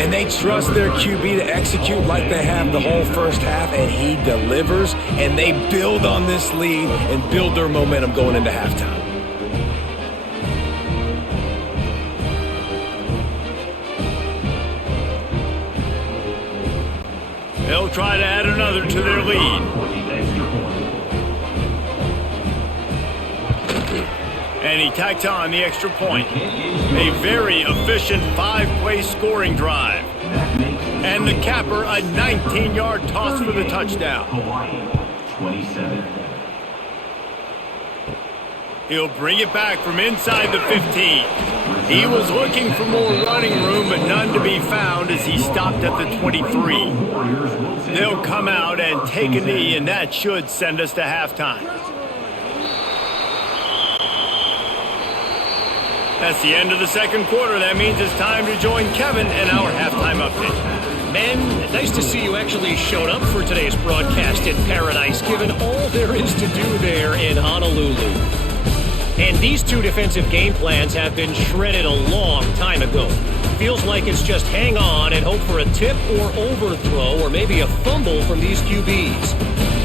And they trust their QB to execute like they have the whole first half, and he delivers, and they build on this lead and build their momentum going into halftime. They'll try to add another to their lead. And he tacks on the extra point. A very efficient 5-play scoring drive. And the capper, a 19-yard toss for the touchdown. Hawai'i, 27. He'll bring it back from inside the 15. He was looking for more running room, but none to be found as he stopped at the 23. They'll come out and take a knee, and that should send us to halftime. That's the end of the second quarter. That means it's time to join Kevin and our halftime update. Men, nice to see you actually showed up for today's broadcast in paradise, given all there is to do there in Honolulu. And these two defensive game plans have been shredded a long time ago. Feels like it's just hang on and hope for a tip or overthrow or maybe a fumble from these QBs.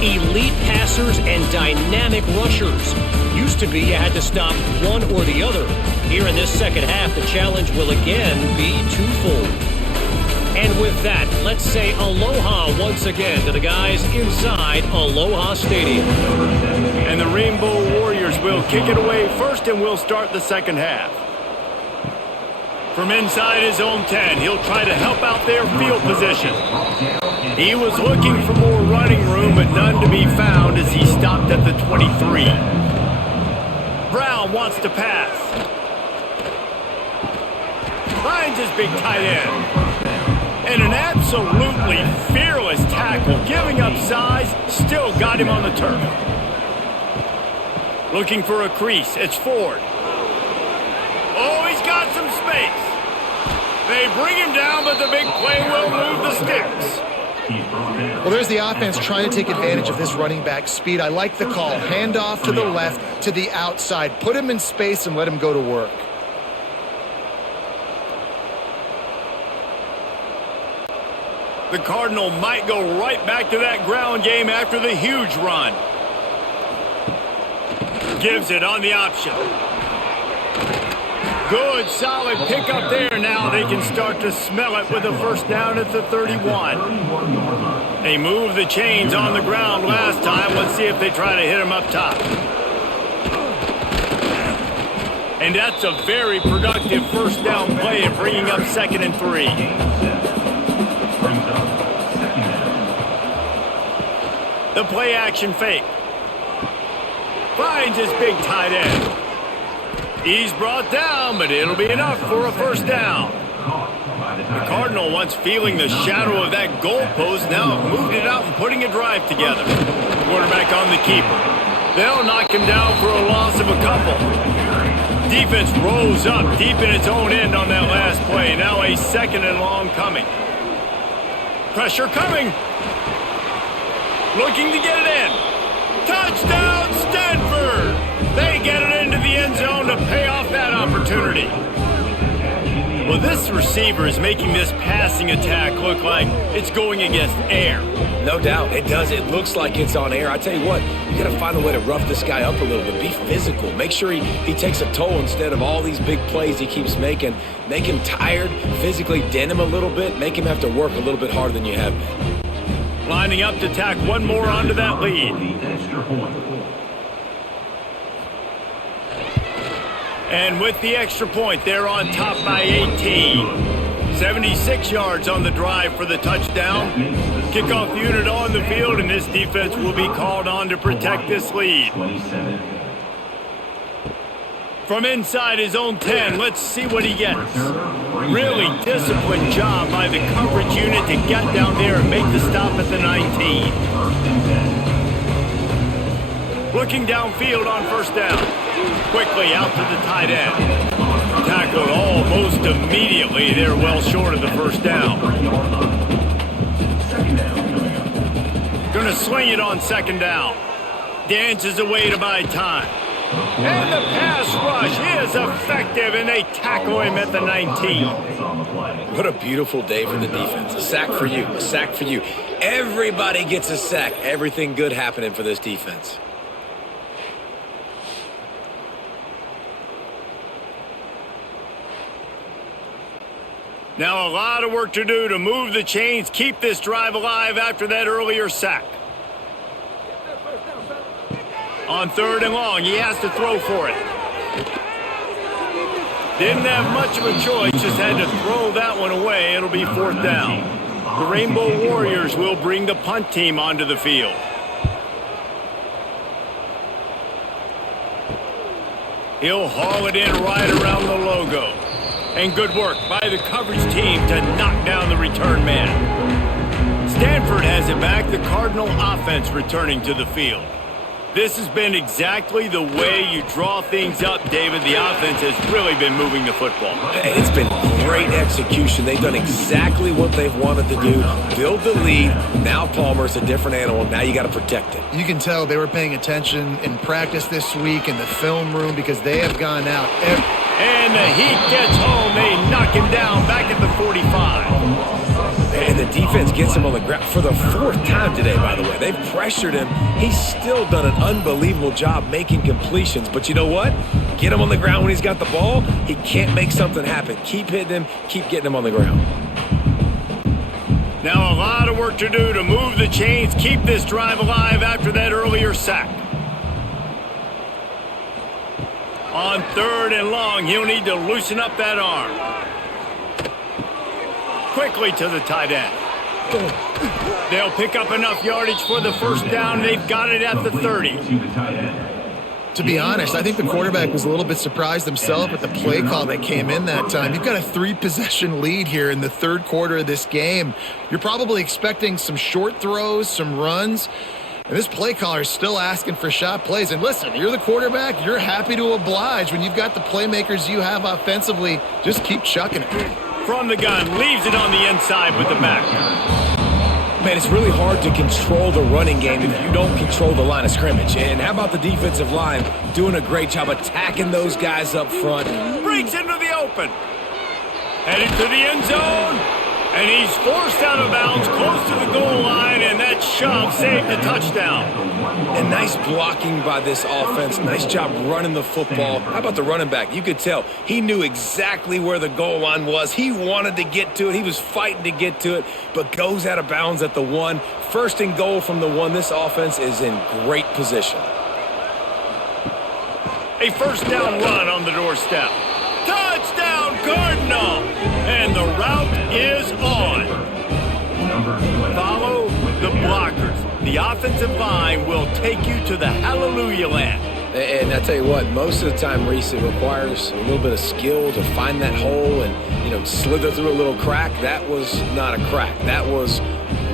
Elite passers and dynamic rushers. Used to be you had to stop one or the other. Here in this second half, the challenge will again be twofold. And with that, let's say aloha once again to the guys inside Aloha Stadium. And the Rainbow Warriors will kick it away first, and we'll start the second half. From inside his own 10, he'll try to help out their field position. He was looking for more running room, but none to be found as he stopped at the 23. Brown wants to pass. Finds his big tight end. And an absolutely fearless tackle, giving up size, still got him on the turf. Looking for a crease, it's Ford. Oh, he's got some space. They bring him down, but the big play will move the sticks. Well, there's the offense trying to take advantage of this running back speed. I like the call. Hand off to the left, to the outside. Put him in space and let him go to work. The Cardinal might go right back to that ground game after the huge run. Gives it on the option. Good, solid pickup there. Now they can start to smell it with a first down at the 31. They moved the chains on the ground last time. Let's see if they try to hit him up top. And that's a very productive first down play of bringing up 2nd and 3. The play action fake. Finds his big tight end. He's brought down, but it'll be enough for a first down. The Cardinal, once feeling the shadow of that goalpost, now have moved it out and putting a drive together. Quarterback on the keeper. They'll knock him down for a loss of a couple. Defense rose up deep in its own end on that last play. Now a 2nd and long coming. Pressure coming. Looking to get it in. Touchdown, Stanford! They get it into the end zone to pay off that opportunity. Well, this receiver is making this passing attack look like it's going against air. No doubt, it does. It looks like it's on air. I tell you what, you got to find a way to rough this guy up a little bit. Be physical. Make sure he takes a toll instead of all these big plays he keeps making. Make him tired, physically dent him a little bit, make him have to work a little bit harder than you have been. Lining up to tack one more onto that lead. And with the extra point, they're on top by 18. 76 yards on the drive for the touchdown. Kickoff unit on the field, and this defense will be called on to protect this lead. From inside his own 10, let's see what he gets. Really disciplined job by the coverage unit to get down there and make the stop at the 19. Looking downfield on first down. Quickly out to the tight end. Tackled almost immediately. They're well short of the first down. Gonna swing it on second down. Dances away to buy time. And the pass rush is effective, and they tackle him at the 19. What a beautiful day for the defense. A sack for you. A sack for you. Everybody gets a sack. Everything good happening for this defense. Now a lot of work to do to move the chains, keep this drive alive after that earlier sack. On third and long, he has to throw for it. Didn't have much of a choice, just had to throw that one away. It'll be fourth down. The Rainbow Warriors will bring the punt team onto the field. He'll haul it in right around the logo. And good work by the coverage team to knock down the return man. Stanford has it back, the Cardinal offense returning to the field. This has been exactly the way you draw things up, David. The offense has really been moving the football. It's been great execution. They've done exactly what they've wanted to do. Build the lead. Now Palmer's a different animal. Now you got to protect it. You can tell they were paying attention in practice this week in the film room because they have gone out. And the heat gets home. They knock him down back at the 45. And the defense gets him on the ground for the fourth time today, by the way. They've pressured him. He's still done an unbelievable job making completions. But you know what? Get him on the ground when he's got the ball. He can't make something happen. Keep hitting him. Keep getting him on the ground. Now a lot of work to do to move the chains, keep this drive alive after that earlier sack. On third and long, he'll need to loosen up that arm. Quickly to the tight end. They'll pick up enough yardage for the first down. They've got it at the 30. To be honest, I think the quarterback was a little bit surprised himself at the play call that came in that time. You've got a 3-possession lead here in the third quarter of this game. You're probably expecting some short throws, some runs. And this play caller is still asking for shot plays. And listen, you're the quarterback. You're happy to oblige. When you've got the playmakers you have offensively, just keep chucking it. From the gun, leaves it on the inside with the back. Man, it's really hard to control the running game if you don't control the line of scrimmage. And how about the defensive line doing a great job attacking those guys up front? Breaks into the open. Headed to the end zone. And he's forced out of bounds close to the goal line, and that shove saved the touchdown. And nice blocking by this offense. Nice job running the football. How about the running back? You could tell he knew exactly where the goal line was. He wanted to get to it. He was fighting to get to it, but goes out of bounds at the 1. First and goal from the 1. This offense is in great position. A first down run on the doorstep. Touchdown, Cardinal! And the route is on. Follow the blockers. The offensive line will take you to the Hallelujah land. And I tell you what, most of the time, Reese, it requires a little bit of skill to find that hole and, slither through a little crack. That was not a crack. That was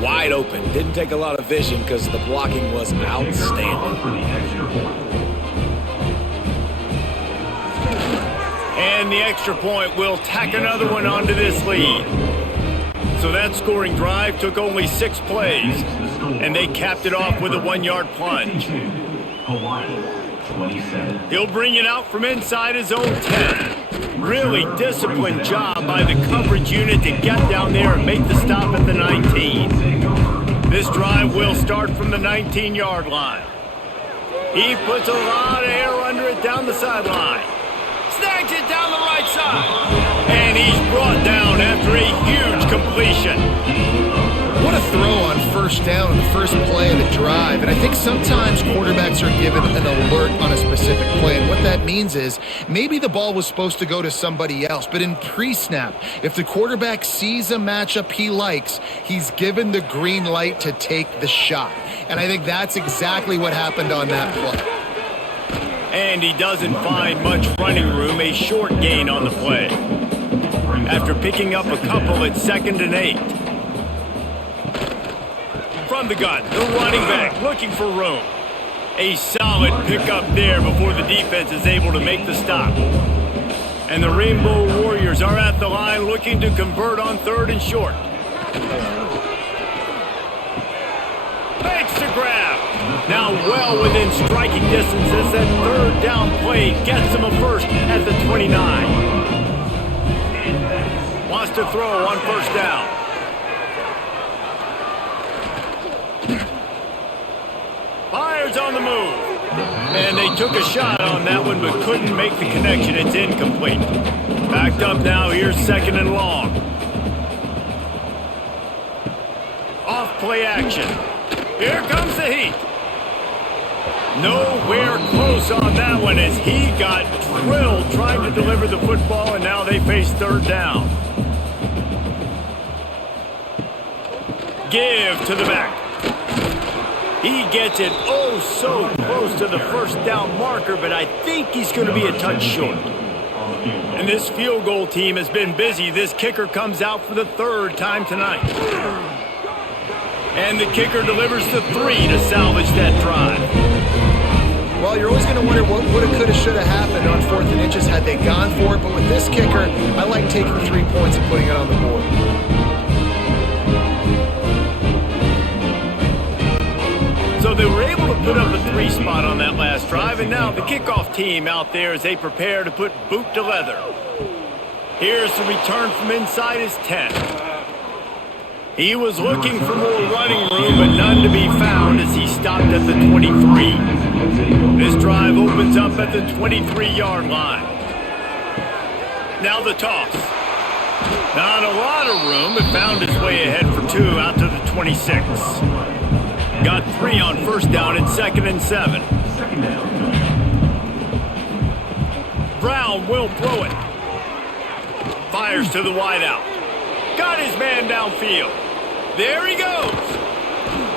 wide open. Didn't take a lot of vision because the blocking was outstanding. And the extra point will tack another one onto this lead. So that scoring drive took only 6 plays, and they capped it off with a 1-yard plunge. Hawai'i, 27. He'll bring it out from inside his own 10. Really disciplined job by the coverage unit to get down there and make the stop at the 19. This drive will start from the 19-yard line. He puts a lot of air under it down the sideline. Snags it down the right side. And he's brought down after a huge completion. What a throw on first down in the first play of the drive. And I think sometimes quarterbacks are given an alert on a specific play. And what that means is maybe the ball was supposed to go to somebody else. But in pre-snap, if the quarterback sees a matchup he likes, he's given the green light to take the shot. And I think that's exactly what happened on that play. And he doesn't find much running room, a short gain on the play. After picking up a couple at 2nd and 8. From the gun, the running back looking for room. A solid pickup there before the defense is able to make the stop. And the Rainbow Warriors are at the line looking to convert on 3rd and short. Makes the grab. Now well within striking distance as that 3rd down play gets him a first at the 29. Wants to throw on 1st down. Fires on the move. And they took a shot on that one but couldn't make the connection. It's incomplete. Backed up now. Here's 2nd and long. Off play action. Here comes the heat. Nowhere close on that one as he got drilled trying to deliver the football, and now they face 3rd down. Give to the back. He gets it oh so close to the 1st down marker, but I think he's going to be a touch short. And this field goal team has been busy. This kicker comes out for the 3rd time tonight. And the kicker delivers the 3 to salvage that drive. Well, you're always going to wonder what woulda, coulda, shoulda happened on 4th and inches had they gone for it. But with this kicker, I like taking 3 points and putting it on the board. So they were able to put up a 3 spot on that last drive, and now the kickoff team out there as they prepare to put boot to leather. Here's the return from inside his 10. He was looking for more running room, but none to be found as he stopped at the 23. This drive opens up at the 23-yard line. Now the toss. Not a lot of room, but found its way ahead for 2 out to the 26. Got 3 on 1st down and 2nd and 7. Brown will throw it. Fires to the wideout. Got his man downfield. There he goes.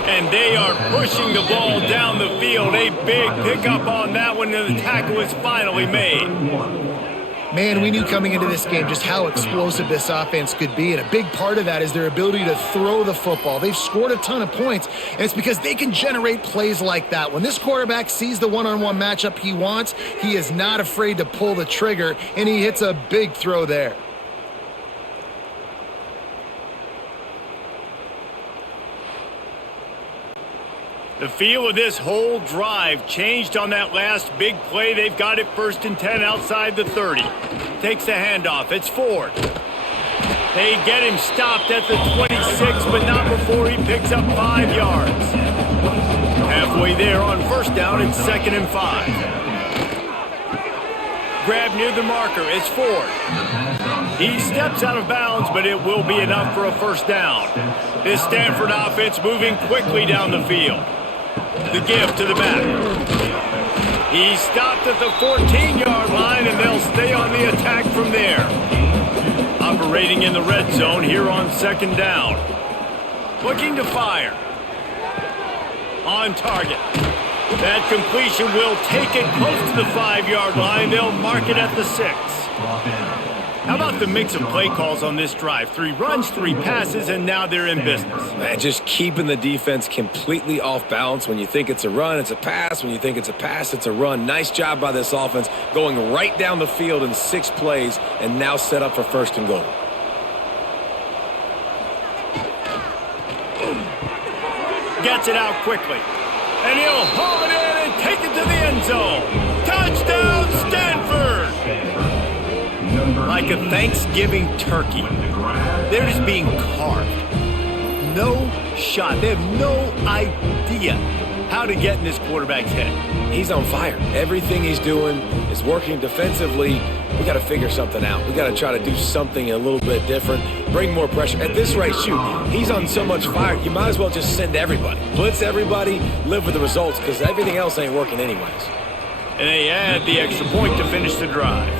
And they are pushing the ball down the field. A big pickup on that one, and the tackle is finally made. Man, we knew coming into this game just how explosive this offense could be, and a big part of that is their ability to throw the football. They've scored a ton of points, and it's because they can generate plays like that. When this quarterback sees the one-on-one matchup he wants, he is not afraid to pull the trigger, and he hits a big throw there. The feel of this whole drive changed on that last big play. They've got it 1st and 10 outside the 30. Takes the handoff. It's Ford. They get him stopped at the 26, but not before he picks up 5 yards. Halfway there on 1st down, it's 2nd and 5. Grab near the marker. It's Ford. He steps out of bounds, but it will be enough for a 1st down. This Stanford offense moving quickly down the field. The give to the back. He stopped at the 14-yard line, and they'll stay on the attack from there. Operating in the red zone here on 2nd down. Looking to fire. On target. That completion will take it close to the 5-yard line. They'll mark it at the 6. How about the mix of play calls on this drive? 3 runs, 3 passes, and now they're in business. Man, just keeping the defense completely off balance. When you think it's a run, it's a pass. When you think it's a pass, it's a run. Nice job by this offense going right down the field in 6 plays and now set up for 1st and goal. Gets it out quickly. And he'll haul it in and take it to the end zone. Touchdown, Stanford! Like a Thanksgiving turkey, they're just being carved. No shot. They have no idea how to get in this quarterback's head. He's on fire. Everything he's doing is working defensively. We got to figure something out. We got to try to do something a little bit different, bring more pressure. At this rate, shoot, he's on so much fire, you might as well just send everybody. Blitz everybody, live with the results, because everything else ain't working anyways. And they add the extra point to finish the drive.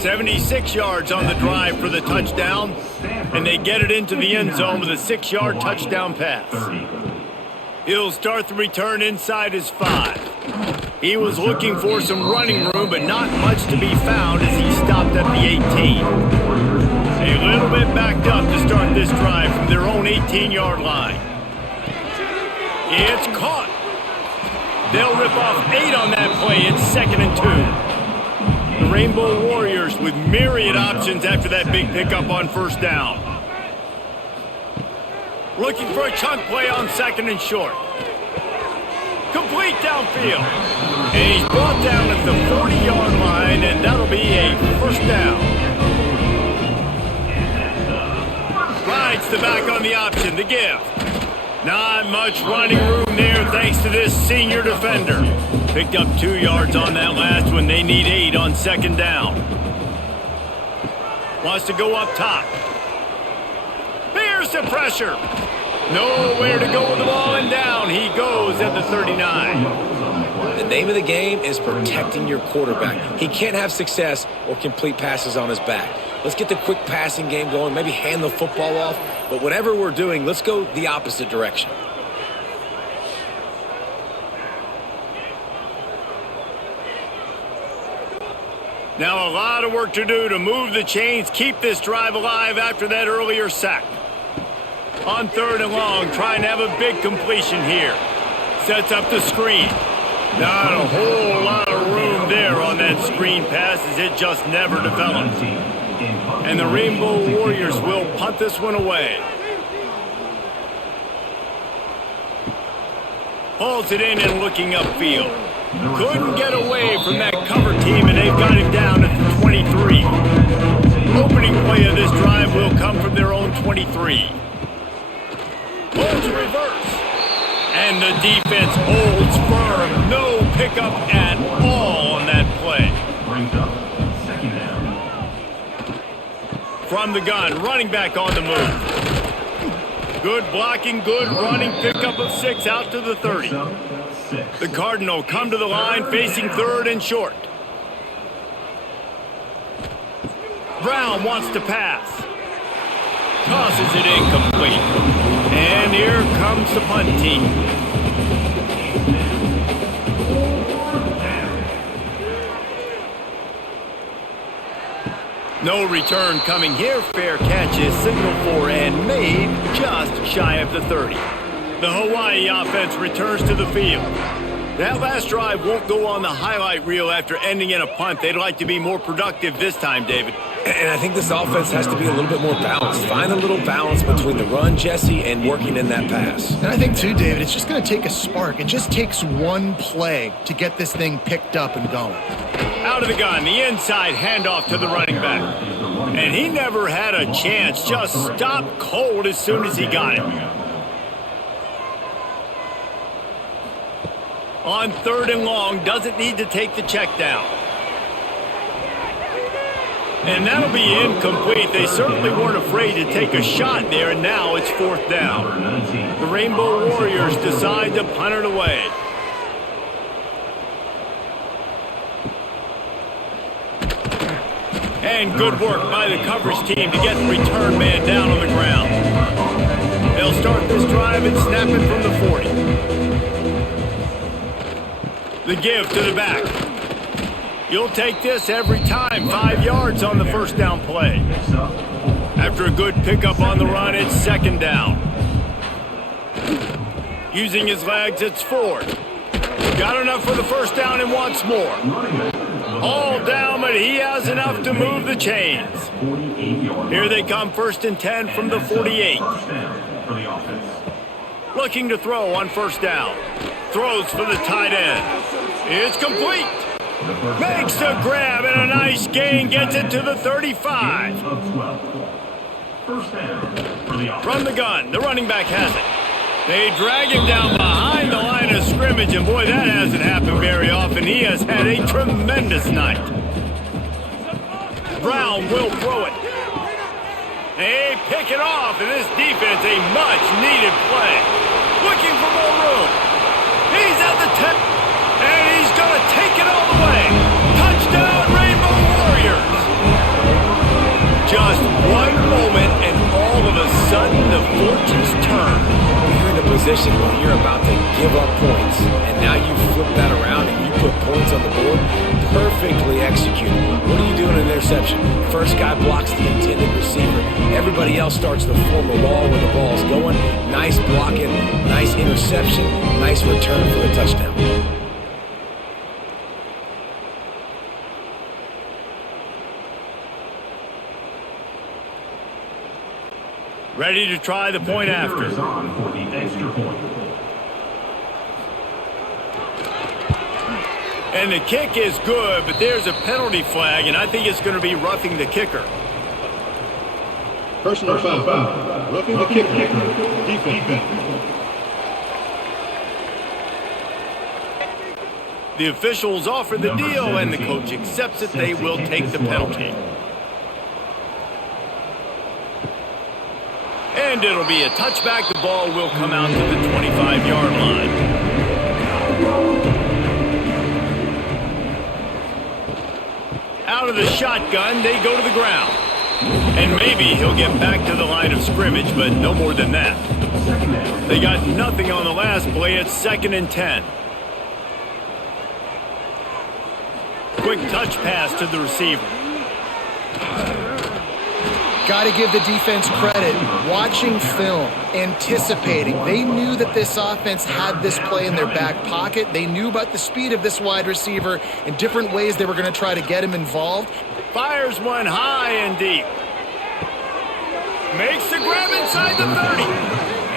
76 yards on the drive for the touchdown, and they get it into the end zone with a 6-yard touchdown pass. He'll start the return inside his 5. He was looking for some running room, but not much to be found as he stopped at the 18. A little bit backed up to start this drive from their own 18-yard line. It's caught. They'll rip off 8 on that play. It's 2nd and 2. The Rainbow Warriors with myriad options after that big pickup on first down. Looking for a chunk play on 2nd and short. Complete downfield. And he's brought down at the 40-yard line, and that'll be a first down. Rides the back on the option, the give. Not much running room there thanks to this senior defender. Picked up 2 yards on that last one. They need 8 on 2nd down. Wants to go up top. Here's the pressure. Nowhere to go with the ball, and down he goes at the 39. The name of the game is protecting your quarterback. He can't have success or complete passes on his back. Let's get the quick passing game going, maybe hand the football off. But whatever we're doing, let's go the opposite direction. Now a lot of work to do to move the chains, keep this drive alive after that earlier sack. On 3rd and long, trying to have a big completion here. Sets up the screen. Not a whole lot of room there on that screen pass as it just never developed. And the Rainbow Warriors will punt this one away. Hauls it in and looking upfield. Couldn't get away from that cover team, and they've got him down at the 23. Opening play of this drive will come from their own 23. Holds reverse. And the defense holds firm. No pickup at all on that play. Brings up 2nd down. From the gun, running back on the move. Good blocking, good running, pickup of 6 out to the 30. The Cardinal come to the line facing 3rd and short. Brown wants to pass. Tosses it incomplete. And here comes the punt team. No return coming here. Fair catch is signaled for and made just shy of the 30. The Hawai'i offense returns to the field. That last drive won't go on the highlight reel after ending in a punt. They'd like to be more productive this time, David. And I think this offense has to be a little bit more balanced. Find a little balance between the run, Jesse, and working in that pass. And I think, too, David, it's just going to take a spark. It just takes one play to get this thing picked up and going. Out of the gun, the inside handoff to the running back. And he never had a chance. Just stopped cold as soon as he got it. On 3rd and long, doesn't need to take the check down. And that'll be incomplete. They certainly weren't afraid to take a shot there, and now it's 4th down. The Rainbow Warriors decide to punt it away. And good work by the coverage team to get the return man down on the ground. They'll start this drive and snap it from the 40. The give to the back. You'll take this every time. 5 yards on the first down play. After a good pickup on the run, it's 2nd down. Using his legs, it's Ford. Got enough for the first down and wants more. All down, but he has enough to move the chains. Here they come, 1st and 10 from the 48. Looking to throw on first down. Throws for the tight end. It's complete. Makes the grab and a nice gain. Gets it to the 35. From the gun, the running back has it. They drag him down behind the line of scrimmage, and boy, that hasn't happened very often. He has had a tremendous night. Brown will throw it. They pick it off, and this defense, a much-needed play. Looking for more room. He's at the 10, and he's going to take it all the way. Touchdown, Rainbow Warriors. Just one moment, and all of a sudden, the fortunes turn. You're in a position where you're about to give up points, and now you flip that around and you put interception. First guy blocks the intended receiver. Everybody else starts to form a wall where the ball's going. Nice blocking, nice interception, nice return for the touchdown. Ready to try the point after. Is on for the extra point. And the kick is good, but there's a penalty flag, and I think it's going to be roughing the kicker. Personal foul. Roughing the kicker. Defense. The officials offer the deal, and the coach accepts it. They will take the penalty. And it'll be a touchback. The ball will come out to the 25-yard line. Out of the shotgun, they go to the ground. And maybe he'll get back to the line of scrimmage, but no more than that. They got nothing on the last play. It's 2nd and 10. Quick touch pass to the receiver. Got to give the defense credit. Watching film, anticipating. They knew that this offense had this play in their back pocket. They knew about the speed of this wide receiver and different ways they were going to try to get him involved. Fires one high and deep. Makes the grab inside the 30.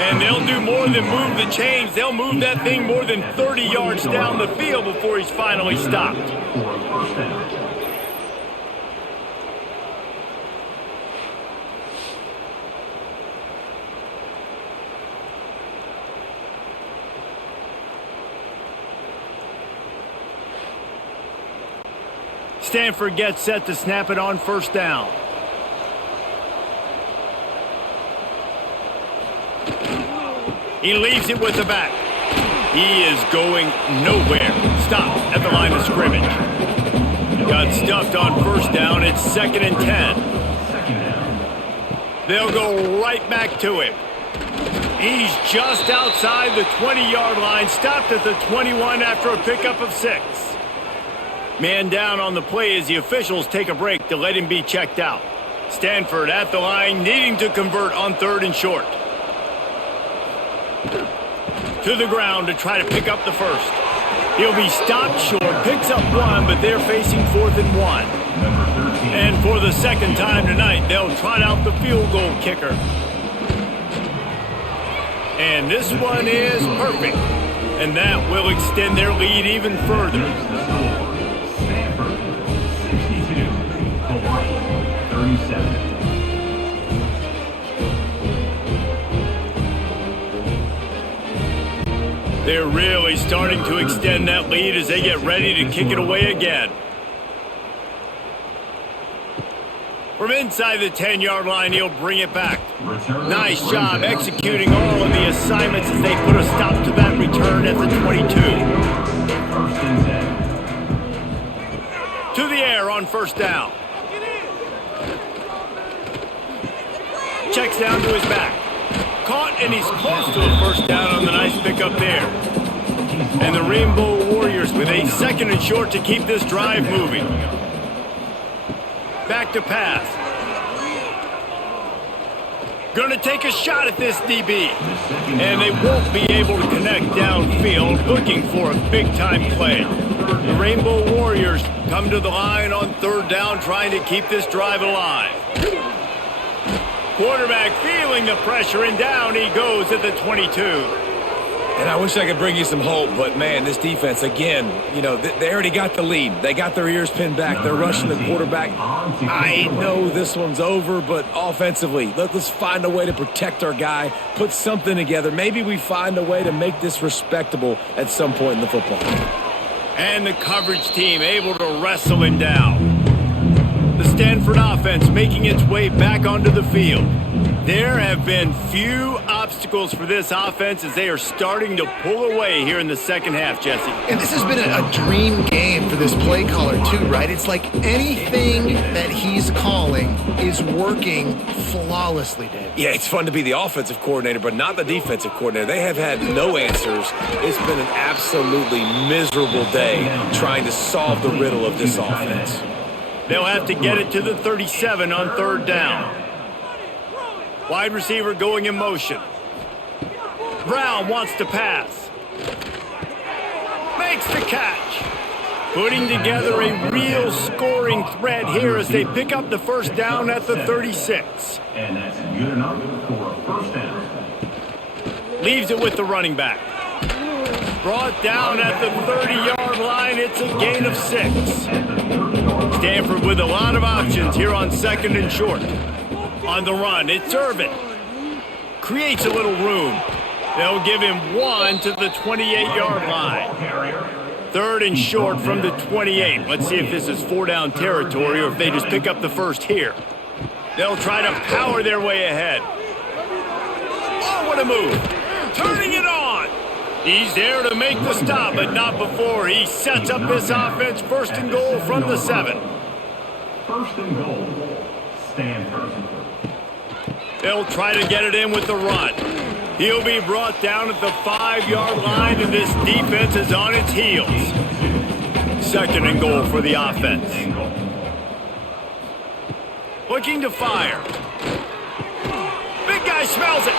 And they'll do more than move the chains. They'll move that thing more than 30 yards down the field before he's finally stopped. Stanford gets set to snap it on 1st down. He leaves it with the back. He is going nowhere. Stopped at the line of scrimmage. Got stuffed on 1st down. It's 2nd and 10. They'll go right back to him. He's just outside the 20-yard line. Stopped at the 21 after a pickup of 6. Man down on the play as the officials take a break to let him be checked out. Stanford at the line, needing to convert on 3rd and short. To the ground to try to pick up the 1st. He'll be stopped short, picks up 1, but they're facing 4th and 1. And for the 2nd time tonight, they'll trot out the field goal kicker. And this one is perfect. And that will extend their lead even further. Stanford, 62. Hawai'i, 37. They're really starting to extend that lead as they get ready to kick it away again. From inside the 10-yard line, he'll bring it back. Nice job executing all of the assignments as they put a stop to that return at the 22. 1st and 10. To the air on 1st down. Checks down to his back. Caught, and he's close to a 1st down on the nice pickup there. And the Rainbow Warriors with a 2nd and short to keep this drive moving. Back to pass. Gonna take a shot at this DB. And they won't be able to connect downfield, looking for a big-time play. The Rainbow Warriors come to the line on 3rd down, trying to keep this drive alive. Quarterback feeling the pressure, and down he goes at the 22. And I wish I could bring you some hope, but, man, this defense, again, you know, they already got the lead. They got their ears pinned back. They're rushing the quarterback. I know this one's over, but offensively, let's find a way to protect our guy, put something together. Maybe we find a way to make this respectable at some point in the football game. And the coverage team able to wrestle him down. The Stanford offense making its way back onto the field. There have been few obstacles for this offense as they are starting to pull away here in the 2nd half, Jesse. And this has been a dream game for this play caller too, right? It's like anything that he's calling is working flawlessly, Dave. Yeah, it's fun to be the offensive coordinator, but not the defensive coordinator. They have had no answers. It's been an absolutely miserable day trying to solve the riddle of this offense. They'll have to get it to the 37 on third down. Wide receiver going in motion. Brown wants to pass. Makes the catch. Putting together a real scoring threat here as they pick up the first down at the 36. And that's good enough for a first down. Leaves it with the running back. Brought down at the 30-yard line. It's a gain of 6. Stanford with a lot of options here on second and short. On the run, it's Irvin. Creates a little room. They'll give him 1 to the 28-yard line. Third and short from the 28. Let's see if this is 4-down territory or if they just pick up the first here. They'll try to power their way ahead. Oh, what a move. Turning it on. He's there to make the stop, but not before. He sets up this offense first and goal from the 7. First and goal, Stanford. They'll try to get it in with the run. He'll be brought down at the 5-yard line, and this defense is on its heels. Second and goal for the offense. Looking to fire. Big guy smells it.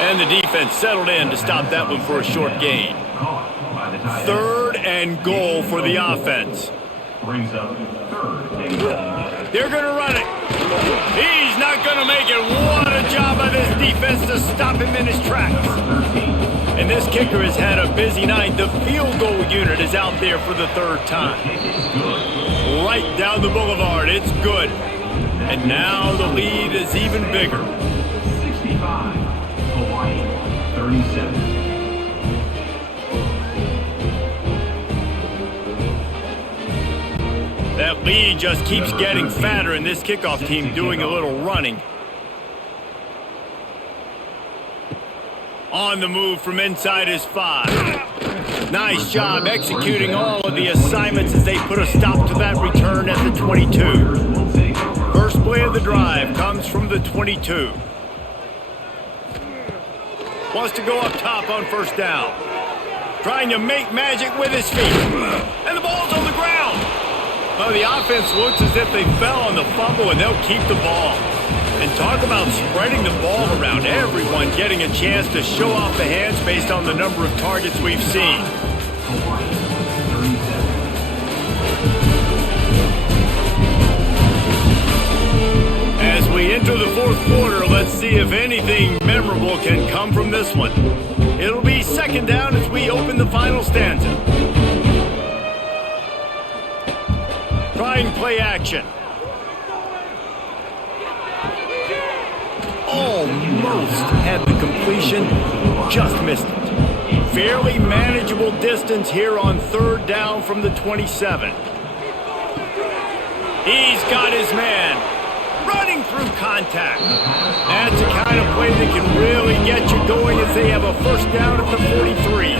And the defense settled in to stop that one for a short gain. Third and goal for the offense. Brings up third and goal. They're going to run it. He's not going to make it. What a job by this defense to stop him in his tracks. And this kicker has had a busy night. The field goal unit is out there for the third time. Right down the boulevard. It's good. And now the lead is even bigger. 65, Hawai'i, 37. That lead just keeps getting fatter, and this kickoff team doing a little running. On the move from inside his 5. Nice job executing all of the assignments as they put a stop to that return at the 22. First play of the drive comes from the 22. Wants to go up top on first down. Trying to make magic with his feet. And the ball's on the ground. Well, the offense looks as if they fell on the fumble, and they'll keep the ball. And talk about spreading the ball around. Everyone getting a chance to show off the hands based on the number of targets we've seen. As we enter the fourth quarter, let's see if anything memorable can come from this one. It'll be second down as we open the final stanza. Trying play action. Almost had the completion, just missed it. Fairly manageable distance here on third down from the 27. He's got his man. Running through contact. That's the kind of play that can really get you going as they have a first down at the 43.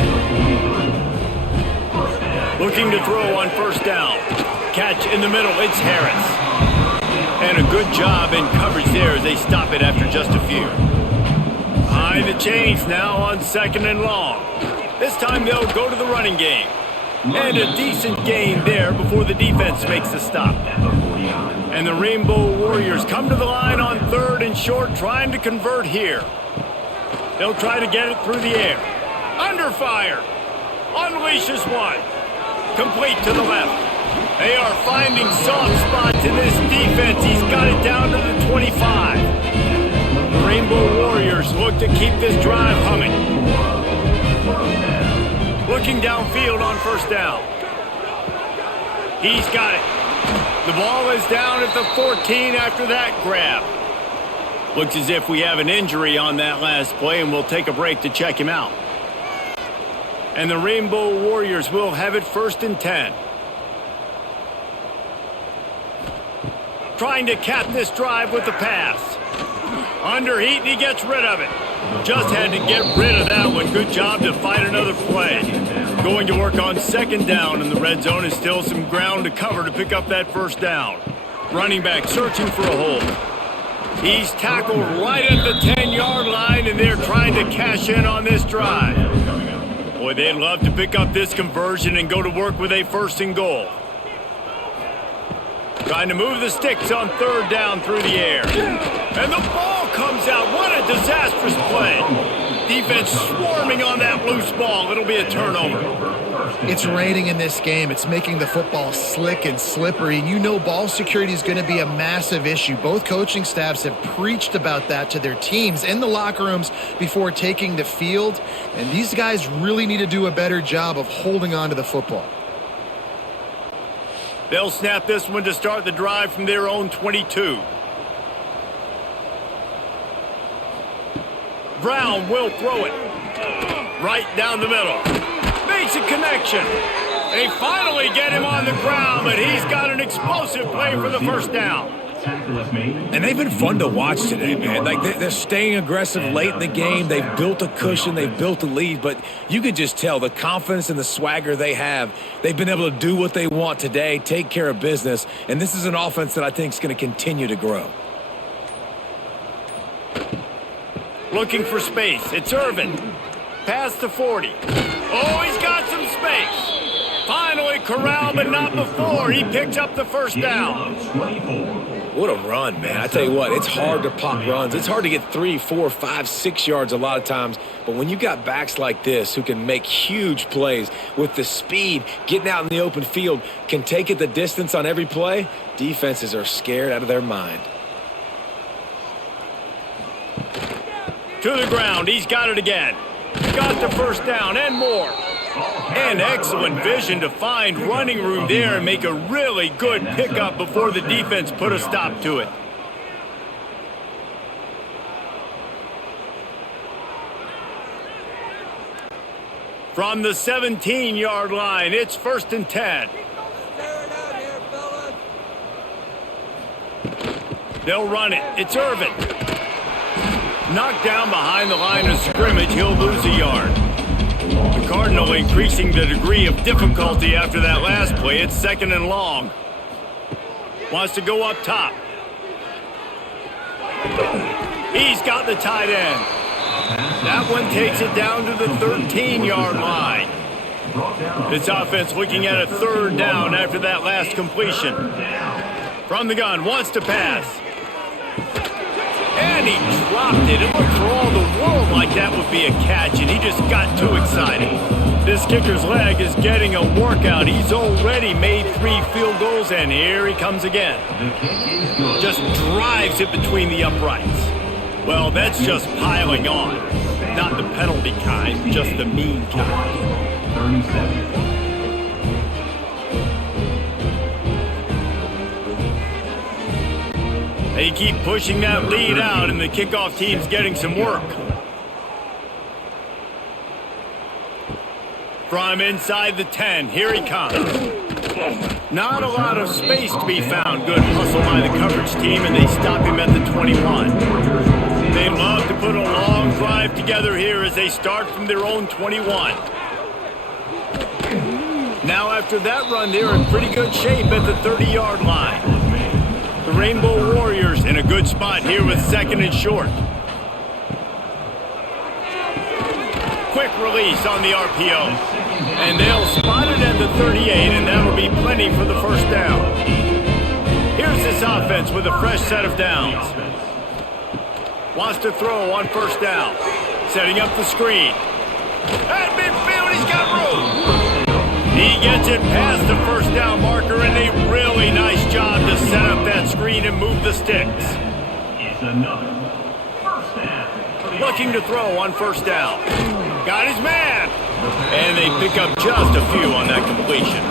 Looking to throw on first down. Catch in the middle, it's Harris. And a good job in coverage there as they stop it after just a few. Behind the chains now on second and long. This time they'll go to the running game. And a decent gain there before the defense makes the stop. And the Rainbow Warriors come to the line on third and short, trying to convert here. They'll try to get it through the air. Under fire. Unleashes one. Complete to the left. They are finding soft spots in this defense. He's got it down to the 25. The Rainbow Warriors look to keep this drive humming. Looking downfield on first down. He's got it. The ball is down at the 14 after that grab. Looks as if we have an injury on that last play, and we'll take a break to check him out. And the Rainbow Warriors will have it first and 10. Trying to cap this drive with the pass. Under heat, and he gets rid of it. Just had to get rid of that one. Good job to fight another play. Going to work on second down, and the red zone is still some ground to cover to pick up that first down. Running back searching for a hole. He's tackled right at the 10-yard line, and they're trying to cash in on this drive. Boy, they'd love to pick up this conversion and go to work with a first and goal. Trying to move the sticks on third down through the air. And the ball comes out. What a disastrous play. Defense swarming on that loose ball. It'll be a turnover. It's raining in this game. It's making the football slick and slippery. And you know ball security is going to be a massive issue. Both coaching staffs have preached about that to their teams in the locker rooms before taking the field. And these guys really need to do a better job of holding on to the football. They'll snap this one to start the drive from their own 22. Brown will throw it. Right down the middle. Makes a connection. They finally get him on the ground, but he's got an explosive play for the first down. And they've been fun to watch today, man. Like, they're staying aggressive late in the game. They've built a cushion. They've built a lead. But you could just tell the confidence and the swagger they have. They've been able to do what they want today, take care of business. And this is an offense that I think is going to continue to grow. Looking for space. It's Irvin. Past the 40. Oh, he's got some space. Finally corralled, but not before. He picks up the first down. What a run, man. I tell you what, it's hard to pop runs. It's hard to get 3, 4, 5, 6 yards a lot of times. But when you got backs like this who can make huge plays with the speed, getting out in the open field, can take it the distance on every play, defenses are scared out of their mind. To the ground. He's got it again. Got the first down and more. And excellent vision to find running room there and make a really good pickup before the defense put a stop to it. From the 17-yard line, it's 1st and 10. They'll run it. It's Irvin. Knocked down behind the line of scrimmage, he'll lose a yard. The Cardinal increasing the degree of difficulty after that last play. It's 2nd and long. Wants to go up top. He's got the tight end. That one takes it down to the 13-yard line. This offense looking at a 3rd down after that last completion. From the gun, wants to pass. And he dropped it. It looked for all the world like that would be a catch, and he just got too excited. This kicker's leg is getting a workout. He's already made 3 field goals, and here he comes again. Just drives it between the uprights. Well, that's just piling on. Not the penalty kind, just the mean kind. 37. They keep pushing that lead out, and the kickoff team's getting some work. From inside the 10, here he comes. Not a lot of space to be found. Good hustle by the coverage team, and they stop him at the 21. They love to put a long drive together here as they start from their own 21. Now after that run, they're in pretty good shape at the 30-yard line. The Rainbow Warriors in a good spot here with 2nd and short. Quick release on the RPO. And they'll spot it at the 38, and that'll be plenty for the first down. Here's this offense with a fresh set of downs. Wants to throw on 1st down. Setting up the screen. At midfield, he's got room. He gets it past the 1st down marker, and a really nice job to set up that screen and move the sticks. It's another 1st down. Looking to throw on 1st down. Got his man. And they pick up just a few on that completion.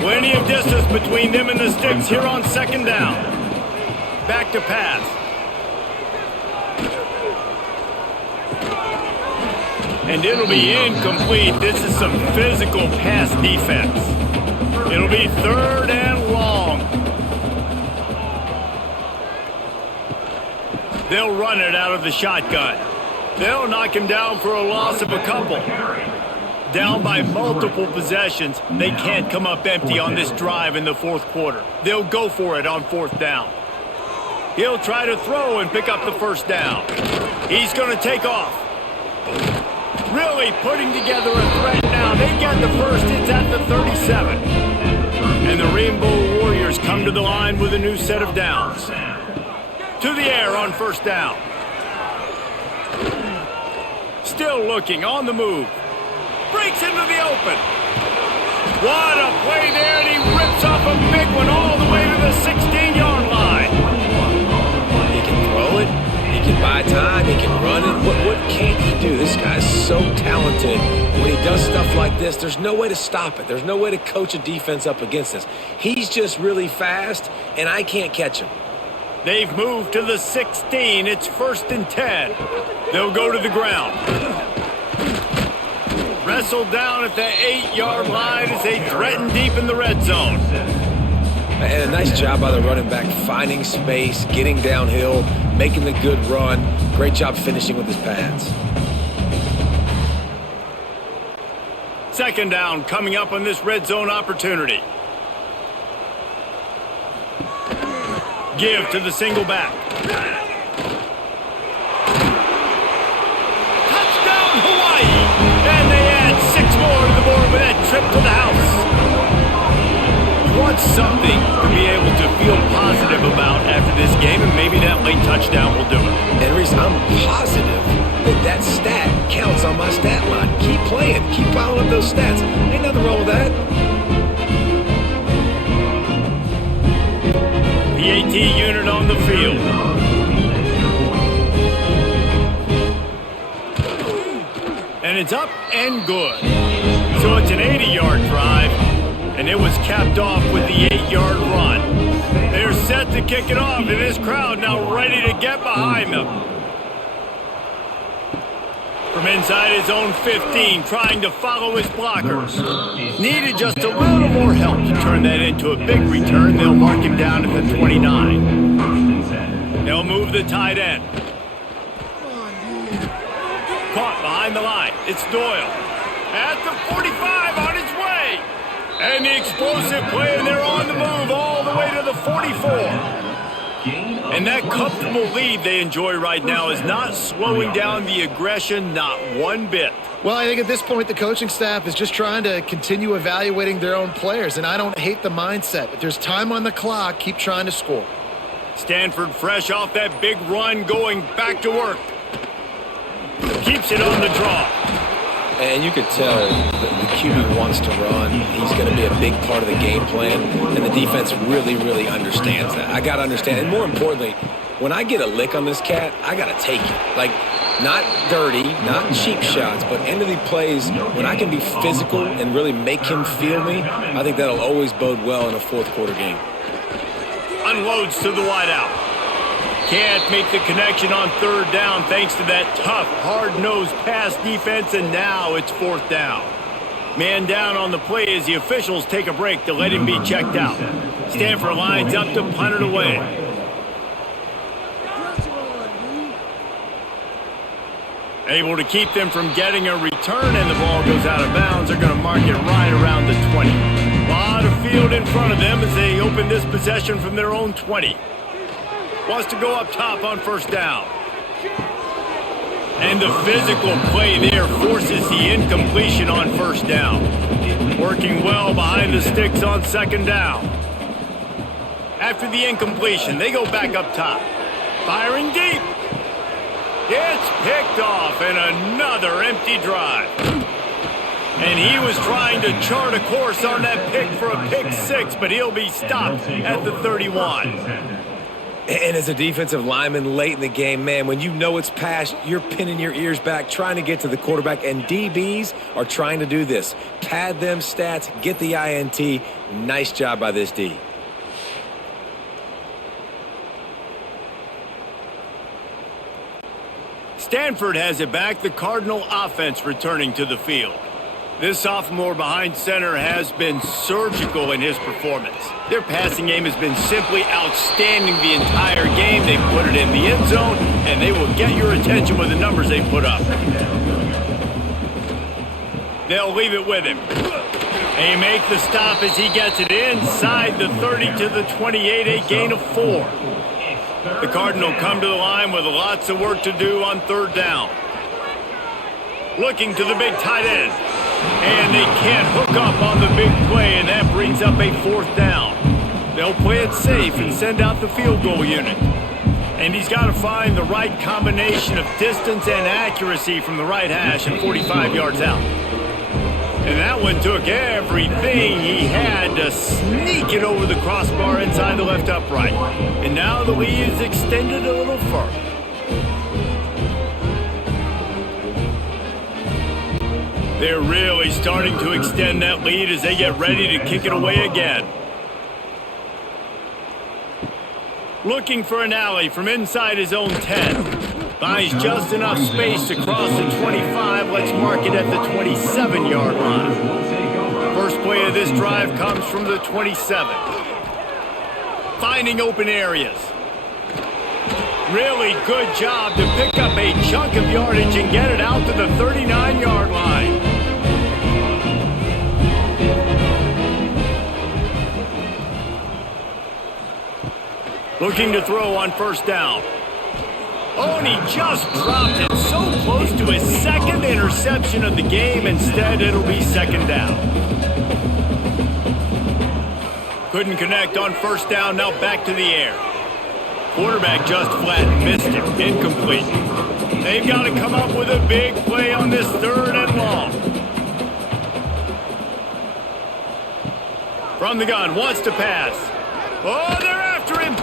Plenty of distance between them and the sticks here on 2nd down. Back to pass. And it'll be incomplete. This is some physical pass defense. It'll be 3rd and long. They'll run it out of the shotgun. They'll knock him down for a loss of a couple. Down by multiple possessions, they can't come up empty on this drive in the 4th quarter. They'll go for it on 4th down. He'll try to throw and pick up the 1st down. He's going to take off. Really putting together a threat now. They get the first. It's at the 37. And the Rainbow Warriors Warriors come to the line with a new set of downs. To the air on first down. Still looking, on the move. Breaks into the open. What a play there, and he rips off a big one all the way to the 16-yard line. He can throw it. He can buy time. He can run it. What can't he do? This guy's so talented. When he does stuff like this, there's no way to stop it. There's no way to coach a defense up against this. He's just really fast, and I can't catch him. They've moved to the 16. It's 1st and 10. They'll go to the ground. Wrestled down at the 8-yard line as they threaten deep in the red zone. And a nice job by the running back, finding space, getting downhill, making the good run. Great job finishing with his pads. 2nd down coming up on this red zone opportunity. Give to the single back. Touchdown, Hawai'i! And they add 6 more to the board with that trip to the house. You want something to be able to feel positive about after this game, and maybe that late touchdown will do it. And Reese, I'm positive that stat counts on my stat line. Keep playing. Keep piling up those stats. Ain't nothing wrong with that. The AT unit on the field. And it's up and good. So it's an 80-yard drive, and it was capped off with the 8-yard run. They're set to kick it off, and this crowd now ready to get behind them. From inside his own 15, trying to follow his blockers. Needed just a little more help to turn that into a big return. They'll mark him down at the 29. They'll move the tight end. Caught behind the line. It's Doyle. At the 45 on his way. And the explosive play, and they're on the move all the way to the 44. And that comfortable lead they enjoy right now is not slowing down the aggression, not one bit. Well, I think at this point the coaching staff is just trying to continue evaluating their own players, and I don't hate the mindset. If there's time on the clock, keep trying to score. Stanford fresh off that big run, going back to work. Keeps it on the draw. And you could tell the QB wants to run. He's going to be a big part of the game plan, and the defense really, really understands that. I got to understand, and more importantly, when I get a lick on this cat, I got to take it. Like, not dirty, not cheap shots, but end of the plays, when I can be physical and really make him feel me, I think that'll always bode well in a fourth quarter game. Unloads to the wideout. Can't make the connection on 3rd down thanks to that tough, hard-nosed pass defense, and now it's 4th down. Man down on the play as the officials take a break to let him be checked out. Stanford lines up to punt it away. Able to keep them from getting a return, and the ball goes out of bounds. They're going to mark it right around the 20. A lot of field in front of them as they open this possession from their own 20. Wants to go up top on 1st down. And the physical play there forces the incompletion on 1st down. Working well behind the sticks on 2nd down. After the incompletion, they go back up top. Firing deep. It's picked off, and another empty drive. And he was trying to chart a course on that pick for a pick 6, but he'll be stopped at the 31. And as a defensive lineman late in the game, man, when you know it's past, you're pinning your ears back, trying to get to the quarterback, and DBs are trying to do this. Pad them stats, get the INT. Nice job by this D. Stanford has it back. The Cardinal offense returning to the field. This sophomore behind center has been surgical in his performance. Their passing game has been simply outstanding the entire game. They put it in the end zone, and they will get your attention with the numbers they put up. They'll leave it with him. They make the stop as he gets it inside the 30 to the 28, a gain of 4. The Cardinal come to the line with lots of work to do on 3rd down. Looking to the big tight end. And they can't hook up on the big play, and that brings up a 4th down. They'll play it safe and send out the field goal unit. And he's got to find the right combination of distance and accuracy from the right hash and 45 yards out. And that one took everything he had to sneak it over the crossbar inside the left upright. And now the lead is extended a little further. They're really starting to extend that lead as they get ready to kick it away again. Looking for an alley from inside his own 10. Finds just enough space to cross the 25. Let's mark it at the 27-yard line. First play of this drive comes from the 27. Finding open areas. Really good job to pick up a chunk of yardage and get it out to the 39-yard line. Looking to throw on first down. Oh, and he just dropped it so close to his second interception of the game. Instead, it'll be second down. Couldn't connect on first down. Now back to the air. Quarterback just flat missed it. Incomplete. They've got to come up with a big play on this third and long. From the gun, wants to pass. Oh, they're after him.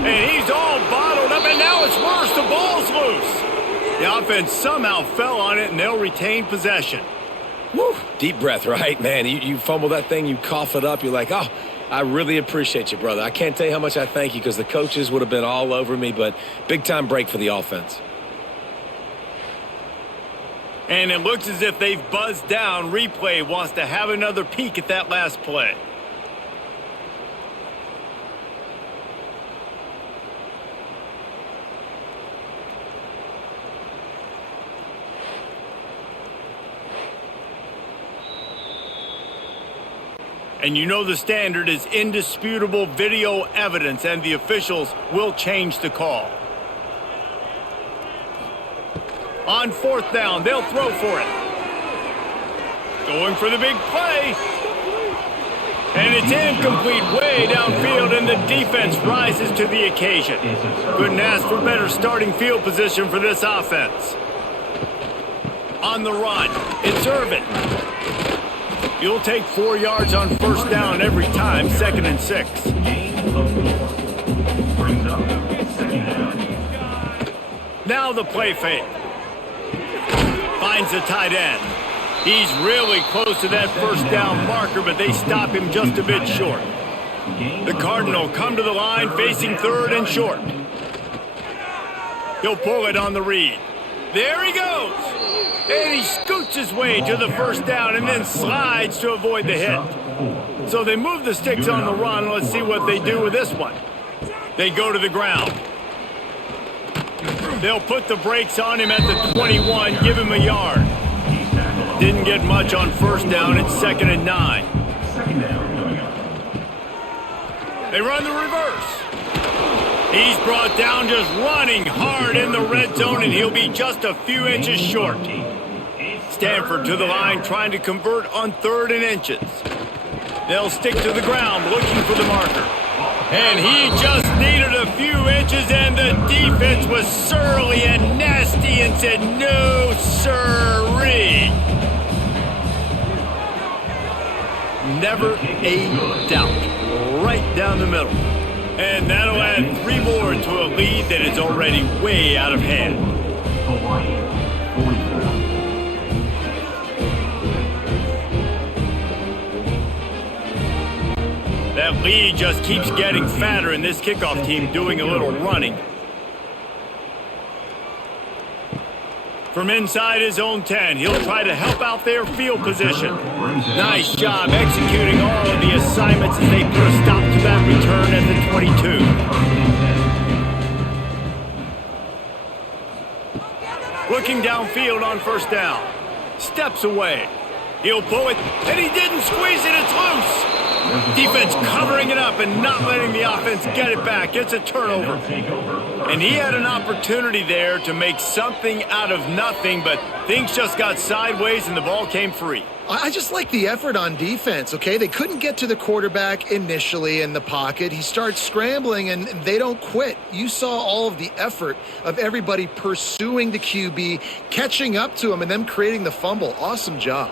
And he's all bottled up, and now it's worse. The ball's loose. The offense somehow fell on it, and they'll retain possession. Woo. Deep breath, right? Man, you fumble that thing, you cough it up, you're like, oh, I really appreciate you, brother. I can't tell you how much I thank you because the coaches would have been all over me, but big-time break for the offense. And it looks as if they've buzzed down. Replay wants to have another peek at that last play. And you know the standard is indisputable video evidence, and the officials will change the call. On fourth down, they'll throw for it. Going for the big play. And it's incomplete way downfield, and the defense rises to the occasion. Couldn't ask for better starting field position for this offense. On the run, it's Irvin. You'll take 4 yards on first down every time, 2nd and 6. Now the play fake. Finds the tight end. He's really close to that first down marker, but they stop him just a bit short. The Cardinal come to the line facing 3rd and short. He'll pull it on the read. There he goes. And he scoots his way to the first down and then slides to avoid the hit. So they move the sticks on the run. Let's see what they do with this one. They go to the ground. They'll put the brakes on him at the 21, give him a yard. Didn't get much on first down. It's 2nd and 9. They run the reverse. He's brought down just running hard in the red zone, and he'll be just a few inches short. Stanford to the line, trying to convert on 3rd and inches. They'll stick to the ground, looking for the marker. And he just needed a few inches, and the defense was surly and nasty and said, no, sirree. Never a doubt. Right down the middle. And that'll add 3 more to a lead that is already way out of hand. Hawai'i, 44. That lead just keeps getting fatter, and this kickoff team doing a little running. From inside his own 10, he'll try to help out their field position. Nice job executing all of the assignments as they put a stop to that return at the 22. Looking downfield on first down. Steps away. He'll pull it, and he didn't squeeze it, it's loose. Defense covering it up and not letting the offense get it back. It's a turnover. And he had an opportunity there to make something out of nothing, but things just got sideways and the ball came free. I just like the effort on defense, okay? They couldn't get to the quarterback initially in the pocket. He starts scrambling, and they don't quit. You saw all of the effort of everybody pursuing the QB, catching up to him, and them creating the fumble. Awesome job.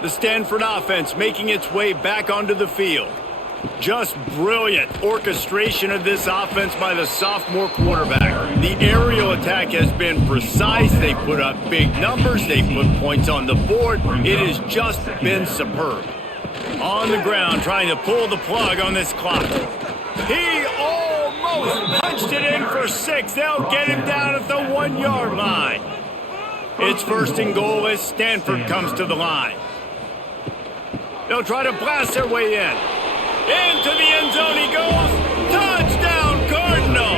The Stanford offense making its way back onto the field. Just brilliant orchestration of this offense by the sophomore quarterback. The aerial attack has been precise. They put up big numbers. They put points on the board. It has just been superb. On the ground, trying to pull the plug on this clock. He almost punched it in for 6. They'll get him down at the 1-yard line. It's 1st and goal as Stanford comes to the line. They'll try to blast their way in. Into the end zone he goes. Touchdown, Cardinal!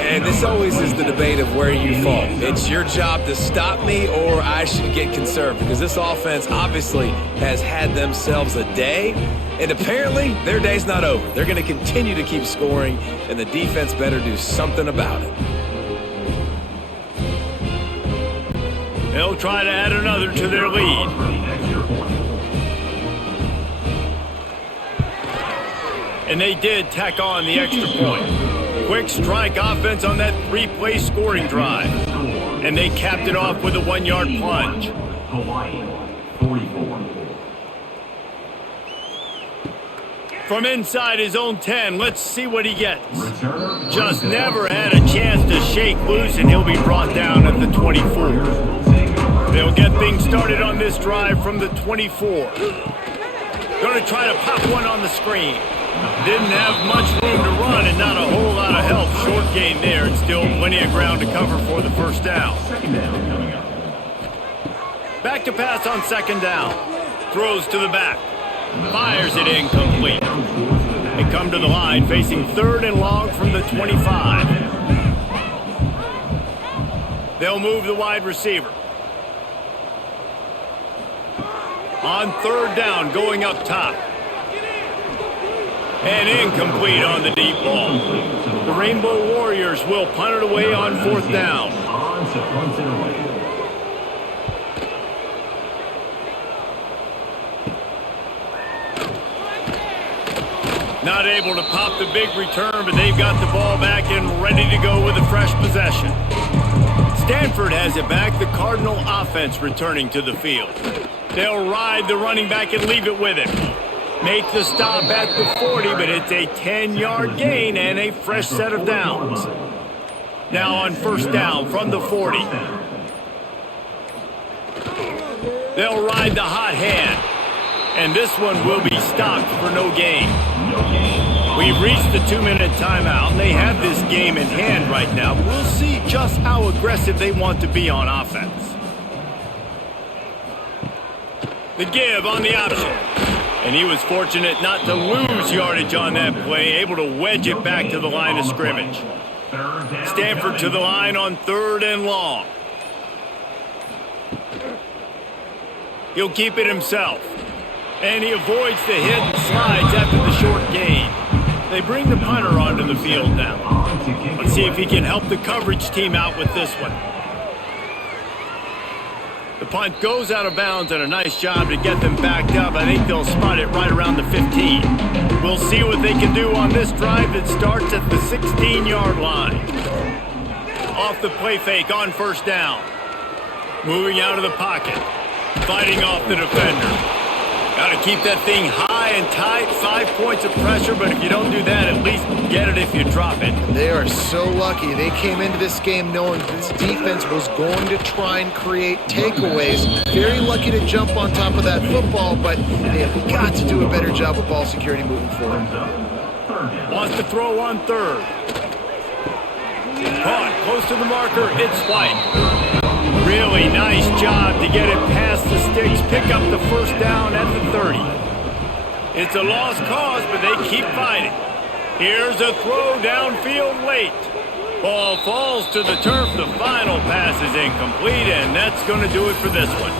And this always is the debate of where you fall. It's your job to stop me, or I should get conserved, because this offense obviously has had themselves a day, and apparently their day's not over. They're going to continue to keep scoring, and the defense better do something about it. They'll try to add another to their lead. And they did tack on the extra point. Quick strike offense on that 3-play scoring drive. And they capped it off with a 1-yard plunge. Hawai'i 44. From inside his own 10, let's see what he gets. Just never had a chance to shake loose, and he'll be brought down at the 24. They'll get things started on this drive from the 24. Going to try to pop one on the screen. Didn't have much room to run and not a whole lot of help. Short gain there, and still plenty of ground to cover for the first down. Back to pass on 2nd down. Throws to the back. Fires it incomplete. They come to the line facing 3rd and long from the 25. They'll move the wide receiver. On 3rd down, going up top. And incomplete on the deep ball. The Rainbow Warriors will punt it away on 4th down. Not able to pop the big return, but they've got the ball back and ready to go with a fresh possession. Stanford has it back. The Cardinal offense returning to the field. They'll ride the running back and leave it with him. Make the stop at the 40, but it's a 10-yard gain and a fresh set of downs. Now on 1st down from the 40. They'll ride the hot hand. And this one will be stopped for no gain. We've reached the 2-minute timeout, and they have this game in hand right now. We'll see just how aggressive they want to be on offense. The give on the option. And he was fortunate not to lose yardage on that play, able to wedge it back to the line of scrimmage. Stanford to the line on 3rd and long. He'll keep it himself. And he avoids the hit and slides after the short gain. They bring the punter onto the field now. Let's see if he can help the coverage team out with this one. The punt goes out of bounds, and a nice job to get them backed up. I think they'll spot it right around the 15. We'll see what they can do on this drive that starts at the 16-yard line. Off the play fake on 1st down. Moving out of the pocket. Fighting off the defender. Got to keep that thing high and tight. 5 points of pressure, but if you don't do that, at least get it if you drop it. They are so lucky. They came into this game knowing this defense was going to try and create takeaways. Very lucky to jump on top of that football, but they have got to do a better job of ball security moving forward. Wants to throw on 3rd. Caught close to the marker. It's White. Really nice job to get it past the sticks, pick up the 1st down at the 30. It's a lost cause, but they keep fighting. Here's a throw downfield late. Ball falls to the turf. The final pass is incomplete, and that's going to do it for this one.